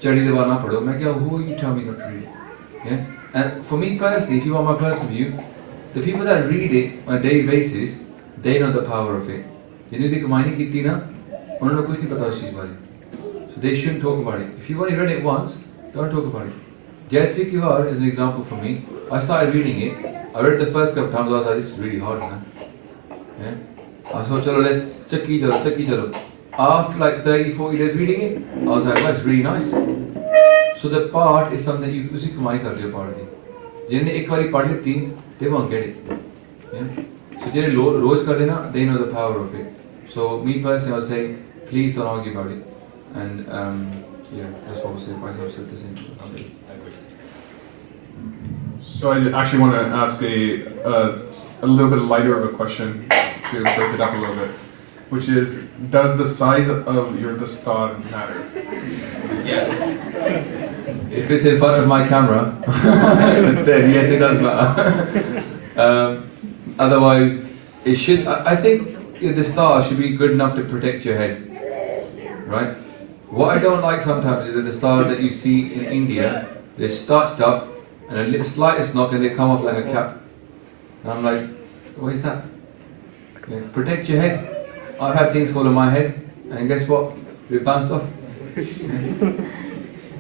chadi de na padho, main kya, who are you telling me not to read? Yeah? And for me personally, if you want my personal view, the people that read it on a daily basis, they know the power of it. Jinne di kamai nahi kiti na, unhone kuch nahi pata us cheez bare. So they shouldn't talk about it. If you've only read it once, don't talk about it. Jaisi ki War is an example for me. I started reading it. I read the first couple of times. I was like, this is really hard, man. Yeah? I thought, chalo, let's chakki chalo. After like 30-40 days reading it, I was like, well, it's really nice. So the part is something that you usi kamai karte ho part di. Jinne ek bari pad leti, they won't get it. Yeah? So jene roz kar dena, they know the power of it. So me personally, I would say, please don't argue about it. And yeah, that's what I would say. Myself said the same. Okay. So I actually want to ask a little bit lighter of a question to break it up a little bit, which is, does the size of your dastar matter? Yes. If it's in front of my camera, then yes, it does matter. Otherwise, it should. I think the star should be good enough to protect your head, right? What I don't like sometimes is that the stars that you see in India, they're starched up, and a little slightest knock and they come off like a cap. And I'm like, what is that? Yeah, protect your head. I've had things fall on my head, and guess what? It bounced off. Yeah.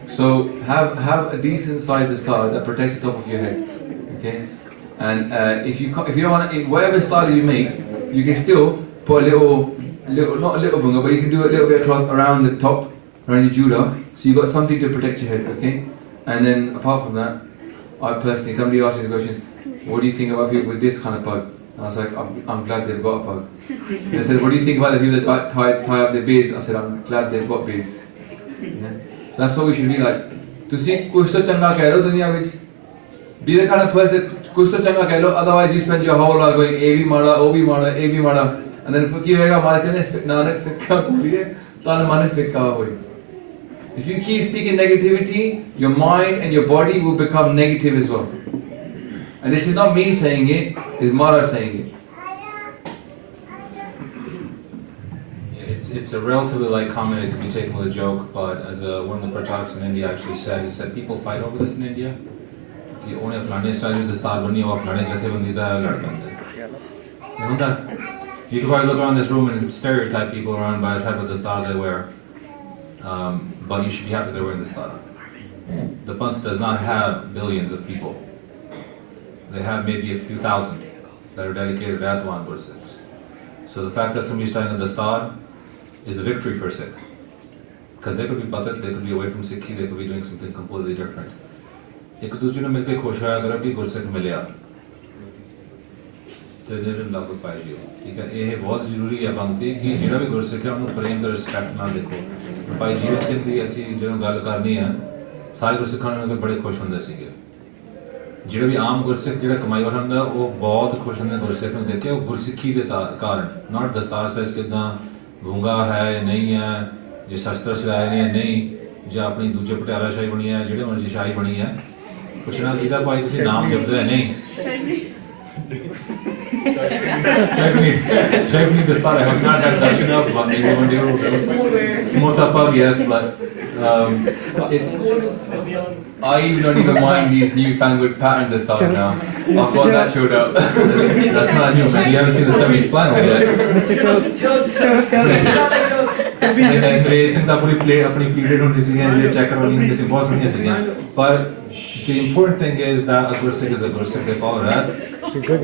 So have a decent sized star that protects the top of your head. Okay? And if you don't want to, whatever style you make, you can still put a little, not a little bunga, but you can do a little bit of cloth around the top, around your juda, so you've got something to protect your head, okay? And then apart from that, I personally, somebody asked me the question, what do you think about people with this kind of pug? And I was like, I'm glad they've got a pug. And they said, what do you think about the people that tie up their beards? I said, I'm glad they've got beards. Yeah? So that's what we should be like. To see kuch to changa keh lo duniya vich. Be the kind of person, kuch to changa keh lo, otherwise you spend your whole life going, A bhi mada, O bhi mada, A bhi mada. And then ki hoega, mara kehne nanak fikka boliye, tane mane fikka hoye. If you keep speaking negativity, your mind and your body will become negative as well. And this is not me saying it, it's Mara saying it. Yeah, it's a relatively light comment, it can be taken with a joke, but as one of the Prachakas in India actually said, he said people fight over this in India. You only have flane style with the star bunny or flane jathebandi da lad bande. You can probably look around this room and stereotype people around by the type of the star they wear. But you should be happy they're wearing the star. The Panth does not have billions of people. They have maybe a few thousand that are dedicated to Atwan Gursikhs. So the fact that somebody's tying the star is a victory for Sikh. Because they could be Pathak, they could be away from Sikhi, they could be doing something completely different. एक दूसरे ने मिलके खुश होया अगर अभी गुरसिख मिलिया तो जेरे लागू पाई लियो ठीक है ये बहुत जरूरी है पंक्ति कि जेड़ा भी गुरसिख है उन्हें प्रेम और रिस्पेक्ट नाल देखो भाई जीवन सिंह दी ਅਸੀਂ ਜਦੋਂ ਗੱਲ ਕਰਨੀ ਹੈ ਸਾਰੇ ਗੁਰਸਿੱਖਾਂ ਨੂੰ ਬੜੇ ਖੁਸ਼ ਹੁੰਦੇ ਸੀਗੇ ਜਿਹੜਾ ਵੀ ਆਮ ਗੁਰਸਿੱਖ ਜਿਹੜਾ ਕਮਾਈ ਵਾਲਾ ਹੁੰਦਾ ਉਹ ਬਹੁਤ ਖੁਸ਼ ਹੁੰਦਾ ਗੁਰਸਿੱਖ ਨੂੰ ਦੇਖ ਕੇ ਉਹ ਗੁਰਸਿੱਖੀ ਦੇ ਕਾਰਨ ਨਾਟ ਦਸਤਾਰ ਸਾਈਜ਼ ਕਿਦਾਂ ਗੂੰਗਾ ਹੈ ਜਾਂ ਨਹੀਂ ਹੈ ਜੇ ਸ਼ਸਤਰ ਚਲਾਏ ਨੇ ਨਹੀਂ ਜਾਂ ਆਪਣੀ ਦੂਜੇ ਪਟਿਆਲਾ ਸ਼ਾਹੀ ਬਣੀ ਹੈ ਜਿਹੜੇ ਮਰਜ਼ੀ ਸ਼ਾਹੀ ਬਣੀ ਹੈ ਪੁੱਛਣਾ ਚਾਹੀਦਾ ਭਾਈ ਤੁਸੀਂ ਨਾਮ ਜਪਦੇ ਹੋ ਨਹੀਂ Shagni the star, I have not had darshan of, but maybe one day or whatever. Samosa pub, yes, but It's. I don't even mind these newfangled pattern stars now. I've got that chilled out. that's not new, man. You haven't seen the semi-spinal yet. Mr. Coates. ਅੰਗਰੇਜ਼ ਤਾਂ ਪੂਰੀ plate ਆਪਣੀ plated ਹੁੰਦੀ ਸੀ ਜੇ check ਕਰਵਾਉਣੀ ਹੁੰਦੀ ਸੀ ਬਹੁਤ ਵਧੀਆ ਸੀਗੀਆਂ ਪਰ the important thing is that a Gursikh is a Gursikh, they follow that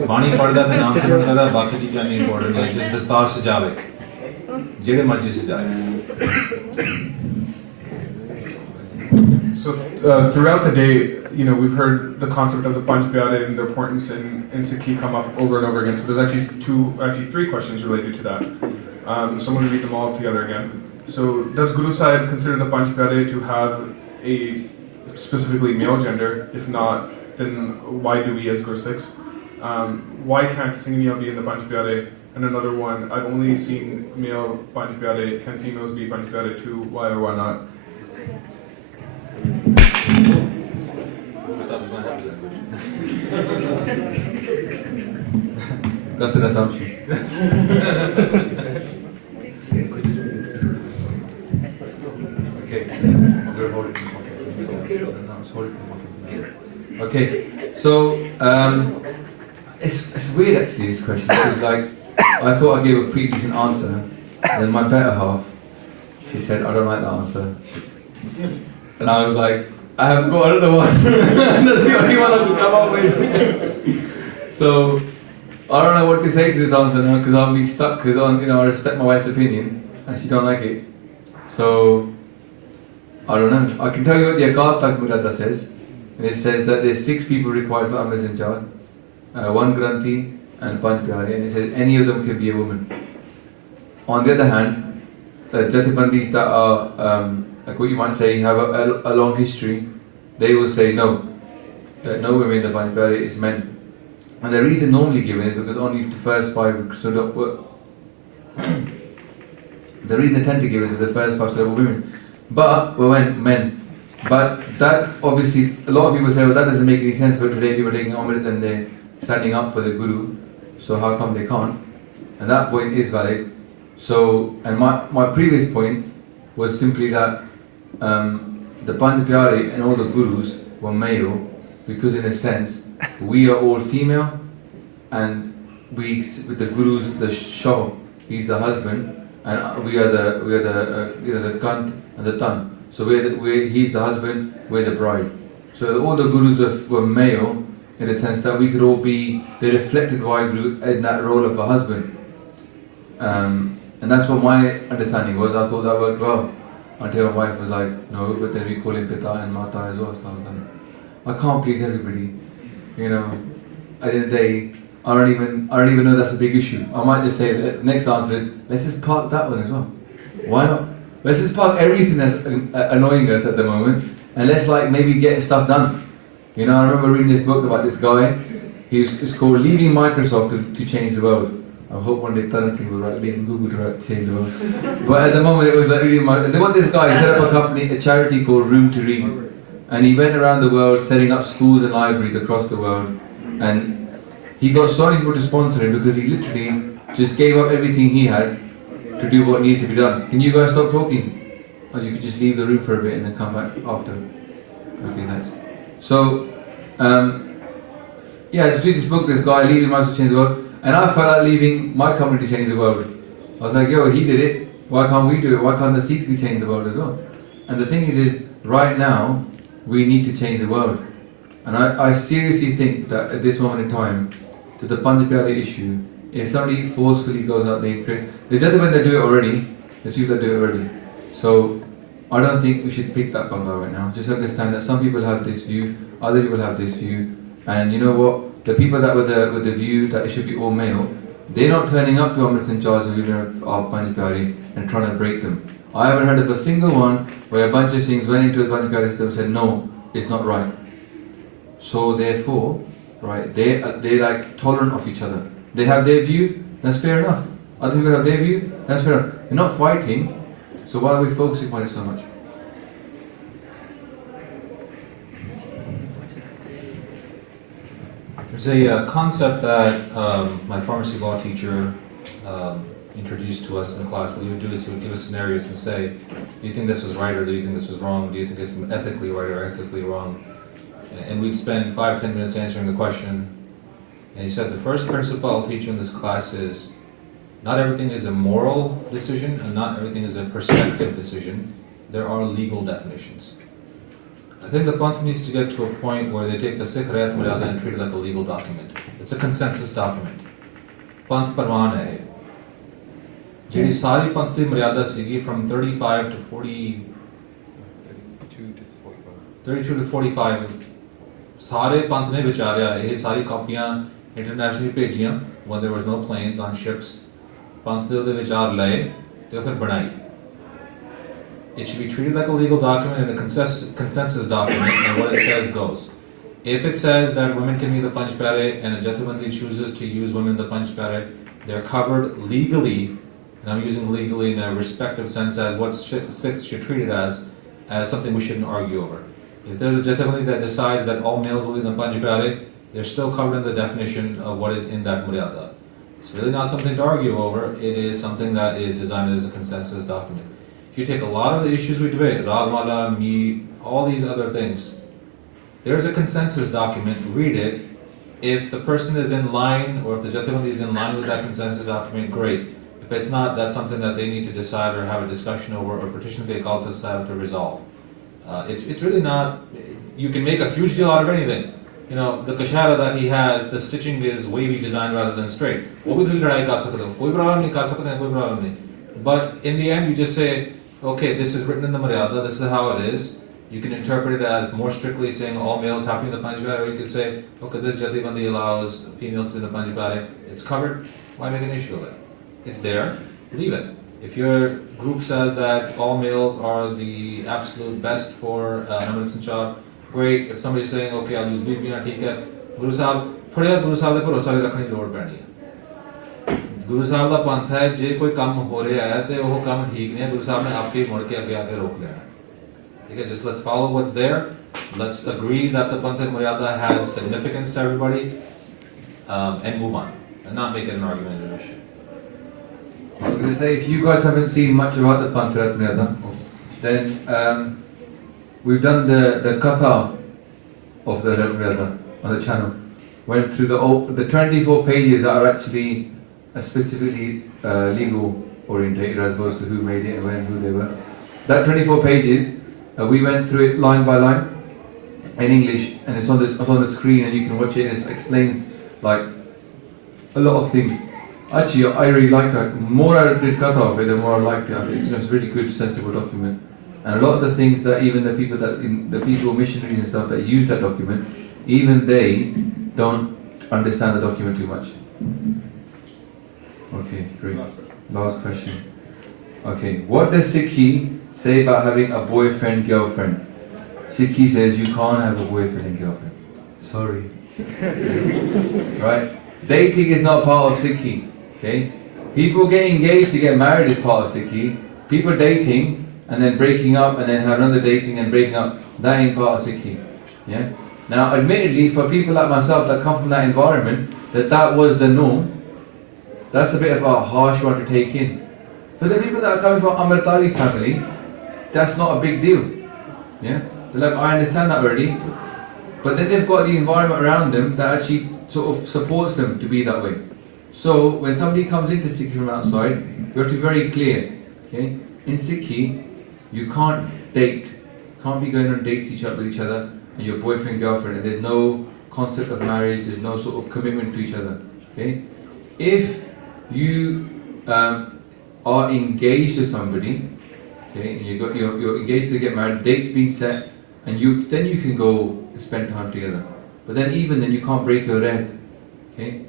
ਬਾਣੀ ਪੜ੍ਹਦਾ ਤੇ ਨਾਮ ਸਿਮਰਨ ਕਰਦਾ ਬਾਕੀ ਚੀਜ਼ਾਂ ਨਹੀਂ ਇੰਪੋਰਟੈਂਟ ਹੈ ਜਿਸ ਦਸਤਾਰ ਸਜਾਵੇ ਜਿਹੜੇ ਮਰਜ਼ੀ ਸਜਾਵੇ So throughout the day, you know, we've heard the concept of the Panch Pyare and their importance in Sikhi come up over and over again. So there's actually three questions related to that. So I'm going to read them all together again. So does Guru Sahib consider the Panch Pyare to have a specifically male gender? If not, then why do we as Gursikhs? Why can't Singhia be in the Panch Pyare? And another one, I've only seen male Panch Pyare. Can females be Panch Pyare too? Why or why not? That's an assumption. Okay. I'm gonna hold it. Okay. So it's weird actually this question because like I thought I gave a pretty decent answer, and then my better half, she said I don't like that answer, and I was like I haven't got another one. That's the only one I could come up with. So I don't know what to say to this answer now because I'm being stuck because I respect my wife's opinion and she don't like it. So I don't know. I can tell you what the Akal Takht Murada says. And it says that there's 6 people required for Amrit and Chad, 1 Granthi and 5 Pyare, and it says any of them could be a woman. On the other hand, the Jathibandis that are like what you might say have a long history, they will say no, that no women in the Panch Pyare is men. And the reason normally given is because only the first 5 stood up were the reason they tend to give is that the first 5 stood up were women, but were men. But that obviously a lot of people say, well, that doesn't make any sense. But today people are taking Amrit and they're standing up for the Guru, so how come they can't? And that point is valid. So, and my previous point was simply that the Panch Pyare and all the Gurus were male because in a sense we are all female and with the Gurus, the Shah, he's the husband, and we are the Kant and the Tan. So he's the husband, we're the bride. So all the Gurus were male in the sense that we could all be the reflected Vaheguru in that role of a husband. And that's what my understanding was. I thought that worked well. Until my wife was like, no, but then we call him Pita and Mata as well. So I was like, I can't please everybody. You know, at the end of the day, I don't even know that's a big issue. I might just say the next answer is, let's just park that one as well. Why not? Let's just park everything that's annoying us at the moment and let's like maybe get stuff done. You know, I remember reading this book about this guy. It's called Leaving Microsoft to Change the World. I hope one day Thanas will write leaving Google to change the world. But at the moment it was like reading and they want this guy, he set up a company, a charity called Room to Read. And he went around the world setting up schools and libraries across the world. And he got so many people to sponsor him because he literally just gave up everything he had to do what needed to be done. Can you guys stop talking? Or you could just leave the room for a bit and then come back after. Okay, thanks. So, yeah, just read this book, this guy, Leaving Microsoft to Change the World. And I felt like leaving my company to change the world. I was like, yo, he did it. Why can't we do it? Why can't the Sikhs change the world as well? And the thing is right now, we need to change the world. And I seriously think that at this moment in time, that the Panch Pyare issue, if somebody forcefully goes out there and creates, there's other men that do it already, there's people that do it already. So I don't think we should pick that banga right now. Just understand that some people have this view, other people have this view, and you know what? The people that with the view that it should be all male, they're not turning up to Amrit and Charles or even our Panch Pyare and trying to break them. I haven't heard of a single one where a bunch of things went into the Panch Pyare system and said, no, it's not right. So therefore, right, they're like tolerant of each other. They have their view, that's fair enough. Other people have their view, that's fair enough. They're not fighting, so why are we focusing on it so much? There's a concept that my pharmacy law teacher introduced to us in class. What he would do is he would give us scenarios and say, do you think this was right or do you think this was wrong? Do you think it's ethically right or ethically wrong? And we'd spend 5-10 minutes answering the question. And he said, the first principle I'll teach you in this class is, Not everything is a moral decision and not everything is a perspective decision. There are legal definitions. I think the Panth needs to get to a point where they take the Sikh Rayat Maryada and treat it like a legal document. It's a consensus document. Panth Parwan hai. Jehdi sari Panth di Maryada sigi from 35 to 40, 32 to 45, सारे पंथ ने विचारिया ये सारी कॉपियां internationally भेजियां when there was no planes on ships पंथ दे विचार लाए तो फिर बनाई. It should be treated like a legal document and a consensus document, and what it says goes. If it says that women can be the Panch Pyare and a Jathebandi chooses to use women in the Panch Pyare, they're covered legally, and I'm using legally in a respective sense as what Sikhs should treat it as something we shouldn't argue over. If there's a Jathebandi that decides that all males will be in the Panch Pyare, they're still covered in the definition of what is in that Maryada. It's really not something to argue over, it is something that is designed as a consensus document. If you take a lot of the issues we debate, Ragmala, Mead, all these other things, there's a consensus document, read it. If the person is in line, or if the Jathebandi is in line with that consensus document, great. If it's not, that's something that they need to decide or have a discussion over, or petition the Khalsa Sahib to resolve. It's really not, you can make a huge deal out of anything. You know, the kashara that he has, the stitching is wavy design rather than straight. But in the end, you just say, okay, this is written in the Maryada, this is how it is. You can interpret it as more strictly saying all males have to be in the Panch Pyare, or you could say, okay, this Jathebandi allows females to be in the Panch Pyare. It's covered, why make an issue of it? It's there, leave it. If your group says that all males are the absolute best for Namal Sanchar, great. If somebody's saying, okay, I'll use Bibiyan, theek hai. Guru Sahib, thoda Guru Sahib de bharosa bhi rakhne ki lod paini hai. Guru Sahib da panth hai, je koi kam ho raha hai, te woh kam theek nahi hai, Guru Sahib ne aapke mud ke aage rok lena hai. Okay, just let's follow what's there. Let's agree that the Panthak Maryada has significance to everybody, and move on, and not make it an argumentative issue. I was going to say, if you guys haven't seen much about the Panthak Maryada, then we've done the Katha of the Maryada on the channel. Went through the 24 pages that are actually specifically legal orientated as opposed to who made it and when, who they were. That 24 pages, we went through it line by line in English, and it's on the screen, and you can watch it. And it explains like a lot of things. Actually, I really like that. The more I did cut off it, the more I liked it. I think it's a really good, sensible document. And a lot of the things that even the people missionaries and stuff that use that document, even they don't understand the document too much. Okay, great. Last question. Okay, what does Sikhi say about having a boyfriend, girlfriend? Sikhi says you can't have a boyfriend and girlfriend. Sorry. Right? Dating is not part of Sikhi. Okay? People getting engaged to get married is part of Sikhi. People dating and then breaking up and then have another dating and breaking up, that ain't part of Sikhi. Yeah? Now, admittedly, for people like myself that come from that environment, that was the norm, that's a bit of a harsh one to take in. For the people that are coming from Amritari family, that's not a big deal. Yeah? They're like, I understand that already. But then they've got the environment around them that actually sort of supports them to be that way. So when somebody comes into Sikhi from outside, you have to be very clear. Okay? In Sikhi, you can't date, can't be going on dates with each other and your boyfriend, girlfriend, and there's no concept of marriage, there's no sort of commitment to each other. Okay? If you are engaged to somebody, okay, and you're engaged to get married, dates being set, and then you can go spend time together. But then even then you can't break your red. Okay?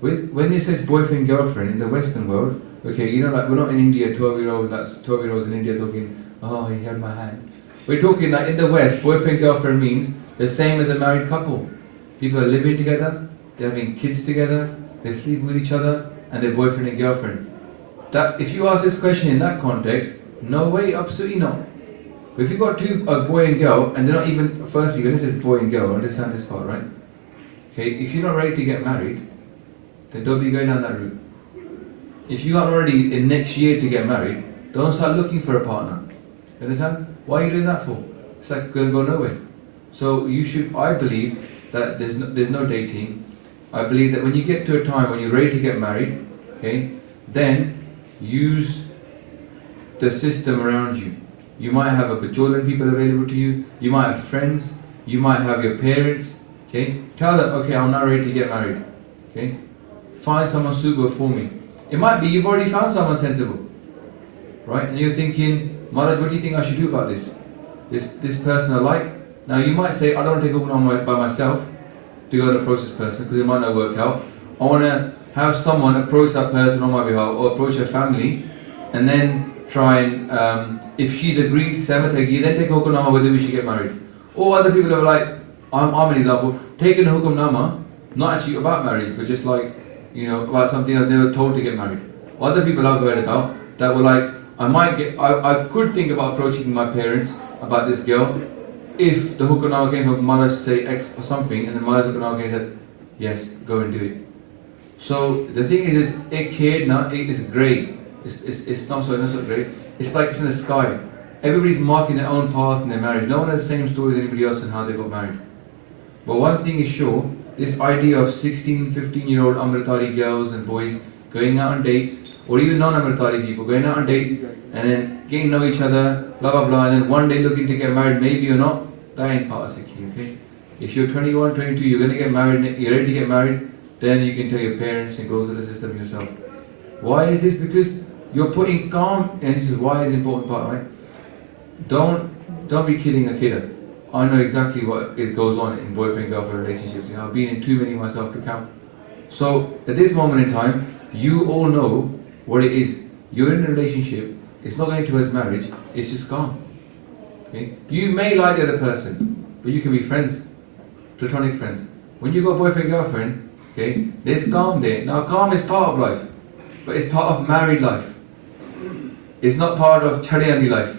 When it says boyfriend, girlfriend in the Western world, okay, you know, like we're not in India, 12-year-olds in India talking, oh, he held my hand. We're talking like in the West, boyfriend, girlfriend means the same as a married couple. People are living together, they're having kids together, they're sleeping with each other, and they're boyfriend and girlfriend. That, if you ask this question in that context, no way, absolutely not. But if you've got a boy and girl, and they're not even, firstly, when it says boy and girl, understand this part, right? Okay, if you're not ready to get married, then don't be going down that route. If you aren't ready in next year to get married, don't start looking for a partner. You understand? Why are you doing that for? It's like going to go nowhere. So you should, I believe that there's no dating. I believe that when you get to a time when you're ready to get married, okay, then use the system around you. You might have a bajillion people available to you, you might have friends, you might have your parents, okay? Tell them, okay, I'm not ready to get married, okay? Find someone suitable for me. It might be you've already found someone sensible, right? And you're thinking, Maharaj, what do you think I should do about this? This person I like. Now you might say, I don't want to take hukm on by myself to go and approach this person because it might not work out. I want to have someone approach that person on my behalf or approach her family and then try and, if she's agreed to Samatagi, then take hukamnama whether we should get married. Or other people are like, I'm an example, taking a hukamnama, not actually about marriage, but just like, you know, about something I was never told to get married. Other people I've heard about that were like, I could think about approaching my parents about this girl if the hukamnama came from Maharaj to say X or something, and then Maharaj hukamnama came and said, yes, go and do it. So the thing is it is grey. It's not so great. It's like it's in the sky. Everybody's marking their own path in their marriage. No one has the same story as anybody else on how they got married. But one thing is sure, this idea of 16, 15-year-old Amritari girls and boys going out on dates, or even non-Amritari people going out on dates and then getting to know each other, blah blah blah, and then one day looking to get married, maybe or not, that ain't part of Sikhi, okay? If you're 21, 22, you're going to get married, you're ready to get married, then you can tell your parents and go through the system yourself. Why is this? Because you're putting calm, and this is why it's an important part, right? Don't be kidding a kidder. I know exactly what it goes on in boyfriend-girlfriend relationships. You know, I've been in too many myself to count. So at this moment in time, you all know what it is. You're in a relationship. It's not going towards marriage. It's just calm. Okay? You may like the other person, but you can be friends, platonic friends. When you got boyfriend-girlfriend, okay, there's calm there. Now, calm is part of life, but it's part of married life. It's not part of chhadeyandi life.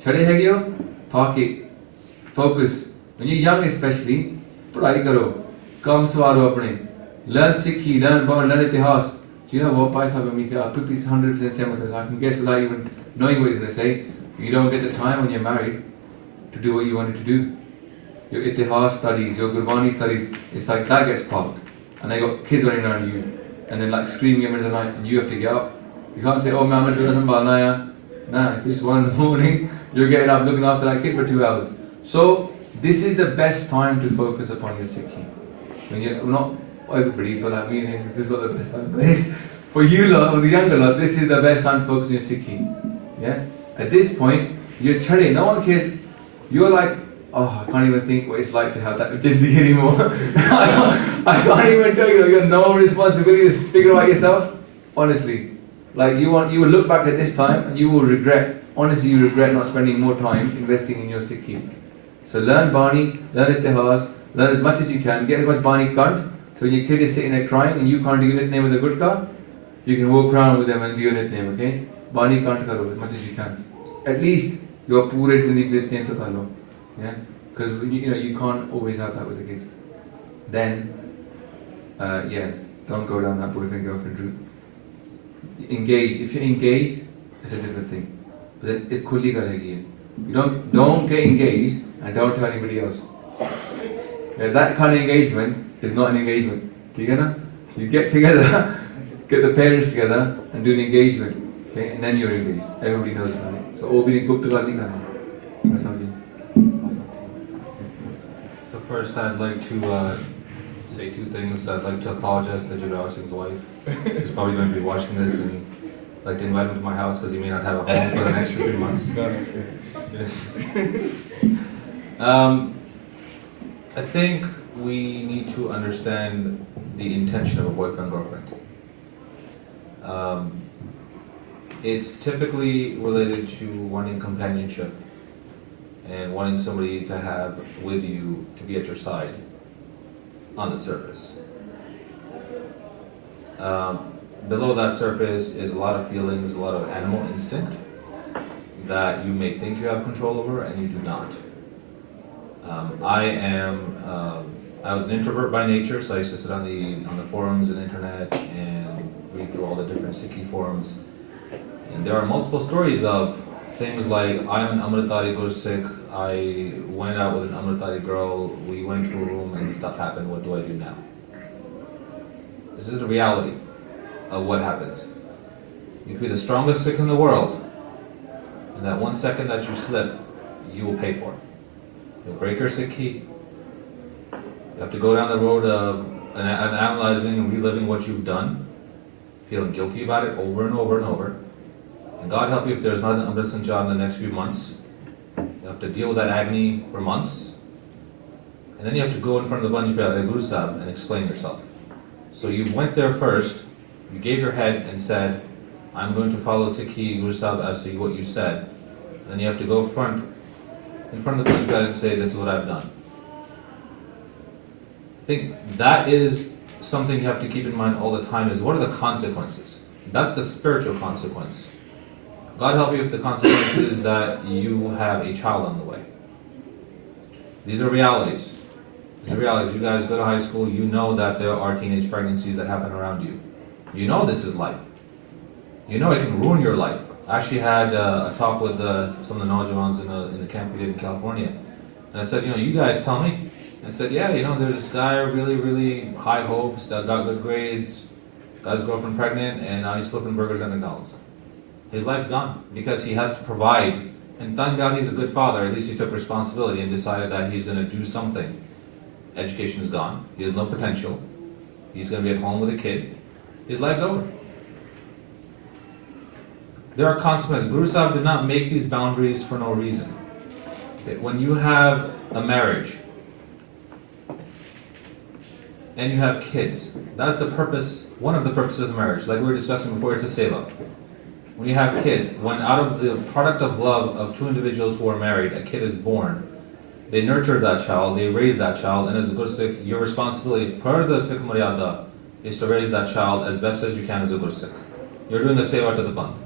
Chhade hai gyo, park it. Focus. When you're young especially, padhai karo. Kam swaro apne. Learn Sikhi, learn Bhavan, learn Itihas. Do you know what? Bhai Sahib, I put these 100% same with this. I can guess without even knowing what he's going to say. You don't get the time when you're married to do what you wanted to do. Your Itihas studies, your Gurbani studies, it's like that gets parked. And they got kids running around you. And then like screaming at the middle of the night and you have to get up. You can't say, oh man, I'm going to do something. Nah, if it's 1 in the morning, you're getting up looking after that kid for 2 hours. So, this is the best time to focus upon your Sikhi. When you're not everybody, but I mean, this is not the best time. But for you lot, or the younger lot, this is the best time to focus on your Sikhi. Yeah? At this point, you're chade, no one cares. You're like, oh, I can't even think what it's like to have that jindi anymore. I can't even tell you, you have no responsibility to figure out yourself. Honestly. Like you will look back at this time and you will regret, honestly you regret not spending more time investing in your Sikhi. So learn Bani, learn Itihas, learn as much as you can, get as much Bani kant, so when your kid is sitting there crying and you can't do your name with a gudka, you can walk around with them and do your name, okay? Bani kant karo as much as you can. At least your pure name to karo. Yeah? Because you can't always have that with the kids. Then, don't go down that boyfriend-girlfriend route. Engage. If you're engaged, it's a different thing. But then it khulli karegi hai. You don't get engaged and don't tell anybody else. Yeah, that kind of engagement is not an engagement. Do you get it? You get together, get the parents together and do an engagement. Okay, and then you're engaged. Everybody knows about it. So all being gupta nahi karna. So first I'd like to say 2 things. I'd like to apologize to Jadar Singh's wife. He's probably going to be watching this, and I'd like to invite him to my house because he may not have a home for the next 3 months. I think we need to understand the intention of a boyfriend-girlfriend. It's typically related to wanting companionship and wanting somebody to have with you, to be at your side on the surface. Below that surface is a lot of feelings, a lot of animal instinct that you may think you have control over and you do not. I was an introvert by nature, so I used to sit on the forums and internet and read through all the different Sikhi forums. And there are multiple stories of things like, I'm an Amritari Gursikh, I went out with an Amritari girl, we went to a room and stuff happened, what do I do now? This is the reality of what happens. You could be the strongest Sikh in the world, and that 1 second that you slip, you will pay for it. You'll break your Sikhi. You have to go down the road of analyzing and reliving what you've done, feeling guilty about it over and over and over. And God help you if there's not an Amrit Sanchar in the next few months. You have to deal with that agony for months. And then you have to go in front of the Banj Pyare Guru Sahib and explain yourself. So you went there first, you gave your head and said, I'm going to follow Sikhi Guru Sahib as to what you said. And then you have to go in front of the Banj Pyare and say, this is what I've done. I think that is something you have to keep in mind all the time, is what are the consequences? That's the spiritual consequence. God help you if the consequence is that you have a child on the way. These are realities. These are realities. You guys go to high school, you know that there are teenage pregnancies that happen around you. You know this is life. You know it can ruin your life. I actually had a talk with some of the Najawans in the camp we did in California. And I said, you guys tell me. I said, yeah, there's this guy, really, really high hopes, that got good grades, got his girlfriend pregnant, and now he's flipping burgers at McDonald's. His life's gone because he has to provide. And thank God he's a good father. At least he took responsibility and decided that he's going to do something. Education is gone. He has no potential. He's going to be at home with a kid. His life's over. There are consequences. Guru Sahib did not make these boundaries for no reason. When you have a marriage and you have kids, that's the purpose, one of the purposes of marriage. Like we were discussing before, it's a seva. When you have kids, when out of the product of love of two individuals who are married, a kid is born, they nurture that child, they raise that child, and as a good Sikh, your responsibility per the Sikh Maryada is to raise that child as best as you can as a good Sikh. You're doing a seva to the Panth.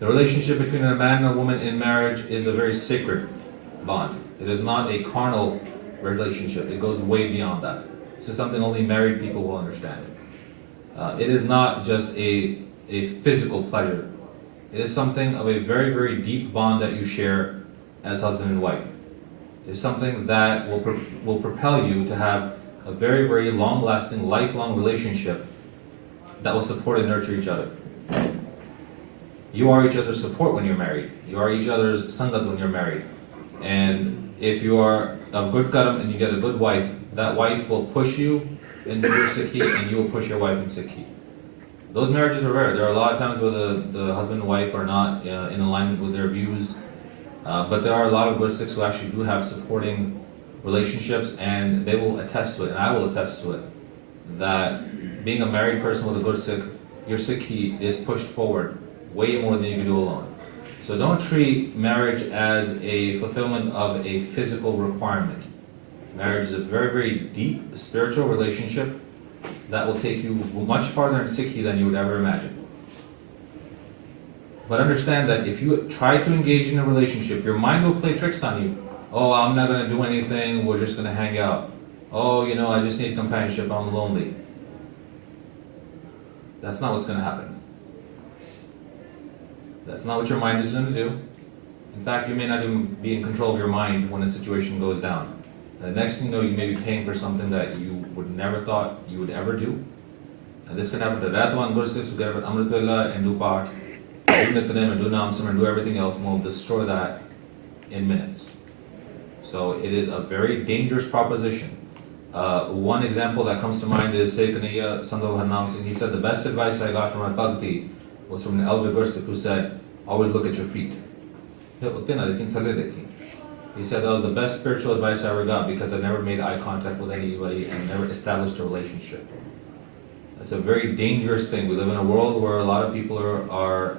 The relationship between a man and a woman in marriage is a very sacred bond. It is not a carnal relationship. It goes way beyond that. This is something only married people will understand. It is not just a physical pleasure. It is something of a very, very deep bond that you share as husband and wife. It is something that will propel you to have a very, very long-lasting, lifelong relationship that will support and nurture each other. You are each other's support when you're married. You are each other's sangat when you're married. And if you are a good karam and you get a good wife, that wife will push you into your Sikhi and you will push your wife in Sikhi. Those marriages are rare. There are a lot of times where the husband and wife are not in alignment with their views, but there are a lot of good Sikhs who actually do have supporting relationships, and they will attest to it, and I will attest to it, that being a married person with a good Sikh, your Sikhi is pushed forward way more than you can do alone. So don't treat marriage as a fulfillment of a physical requirement. Marriage is a very, very deep spiritual relationship that will take you much farther in Sikhi than you would ever imagine. But understand that if you try to engage in a relationship, your mind will play tricks on you. Oh, I'm not going to do anything, we're just going to hang out. Oh, I just need companionship, I'm lonely. That's not what's going to happen. That's not what your mind is going to do. In fact, you may not even be in control of your mind when a situation goes down. And the next thing you know, you may be paying for something that you would never thought you would ever do. And this can happen to Ratwan Gursikhs who get up at Amritullah and do part, do Nityanem and do Namsam and do everything else, and will destroy that in minutes. So it is a very dangerous proposition. One example that comes to mind is Sayyidina Sandhu Harnam Singh. He said, the best advice I got from my bhakti was from an elder Gursikh who said, always look at your feet. He said that was the best spiritual advice I ever got because I never made eye contact with anybody and never established a relationship. That's a very dangerous thing. We live in a world where a lot of people are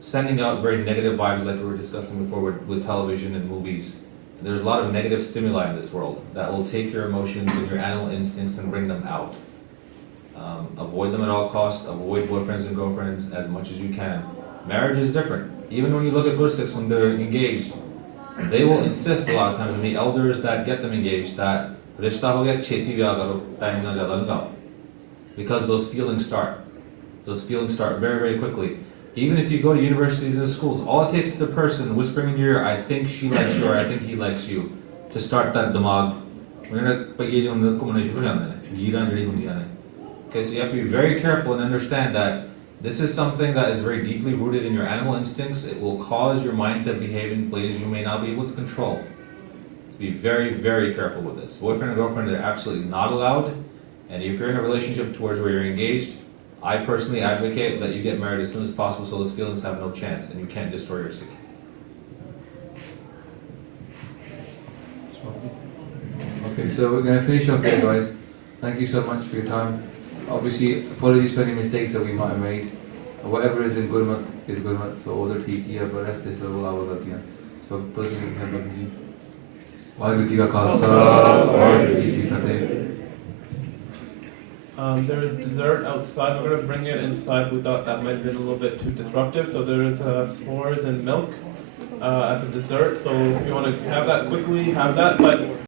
sending out very negative vibes, like we were discussing before with television and movies. There's a lot of negative stimuli in this world that will take your emotions and your animal instincts and bring them out. Avoid them at all costs. Avoid boyfriends and girlfriends as much as you can. Marriage is different. Even when you look at Gursikhs when they're engaged, they will insist a lot of times, and the elders that get them engaged, that rishta ho gaya, cheti vyah karo, time na zyada lagao. Because those feelings start. Those feelings start very, very quickly. Even if you go to universities and schools, all it takes is the person whispering in your ear, I think she likes you or I think he likes you, to start that damag. Okay, so you have to be very careful and understand that this is something that is very deeply rooted in your animal instincts. It will cause your mind to behave in ways you may not be able to control. So be very, very careful with this. Boyfriend and girlfriend are absolutely not allowed. And if you're in a relationship towards where you're engaged, I personally advocate that you get married as soon as possible so those feelings have no chance and you can't destroy your sikh. Okay, so we're going to finish up here, guys. Thank you so much for your time. Obviously, apologies for any mistakes that we might have made. Whatever is in Gurmat is Gurmat, so order ठीक है, but rest is Allah wa ghaltiyan. So, pleasure to have you. Waheguru Ji Ka Khalsa, Waheguru Ji Ki Fateh. There is dessert outside. We're going to bring it inside. We thought that might have been a little bit too disruptive. So there is s'mores and milk as a dessert. So if you want to have that quickly, have that. But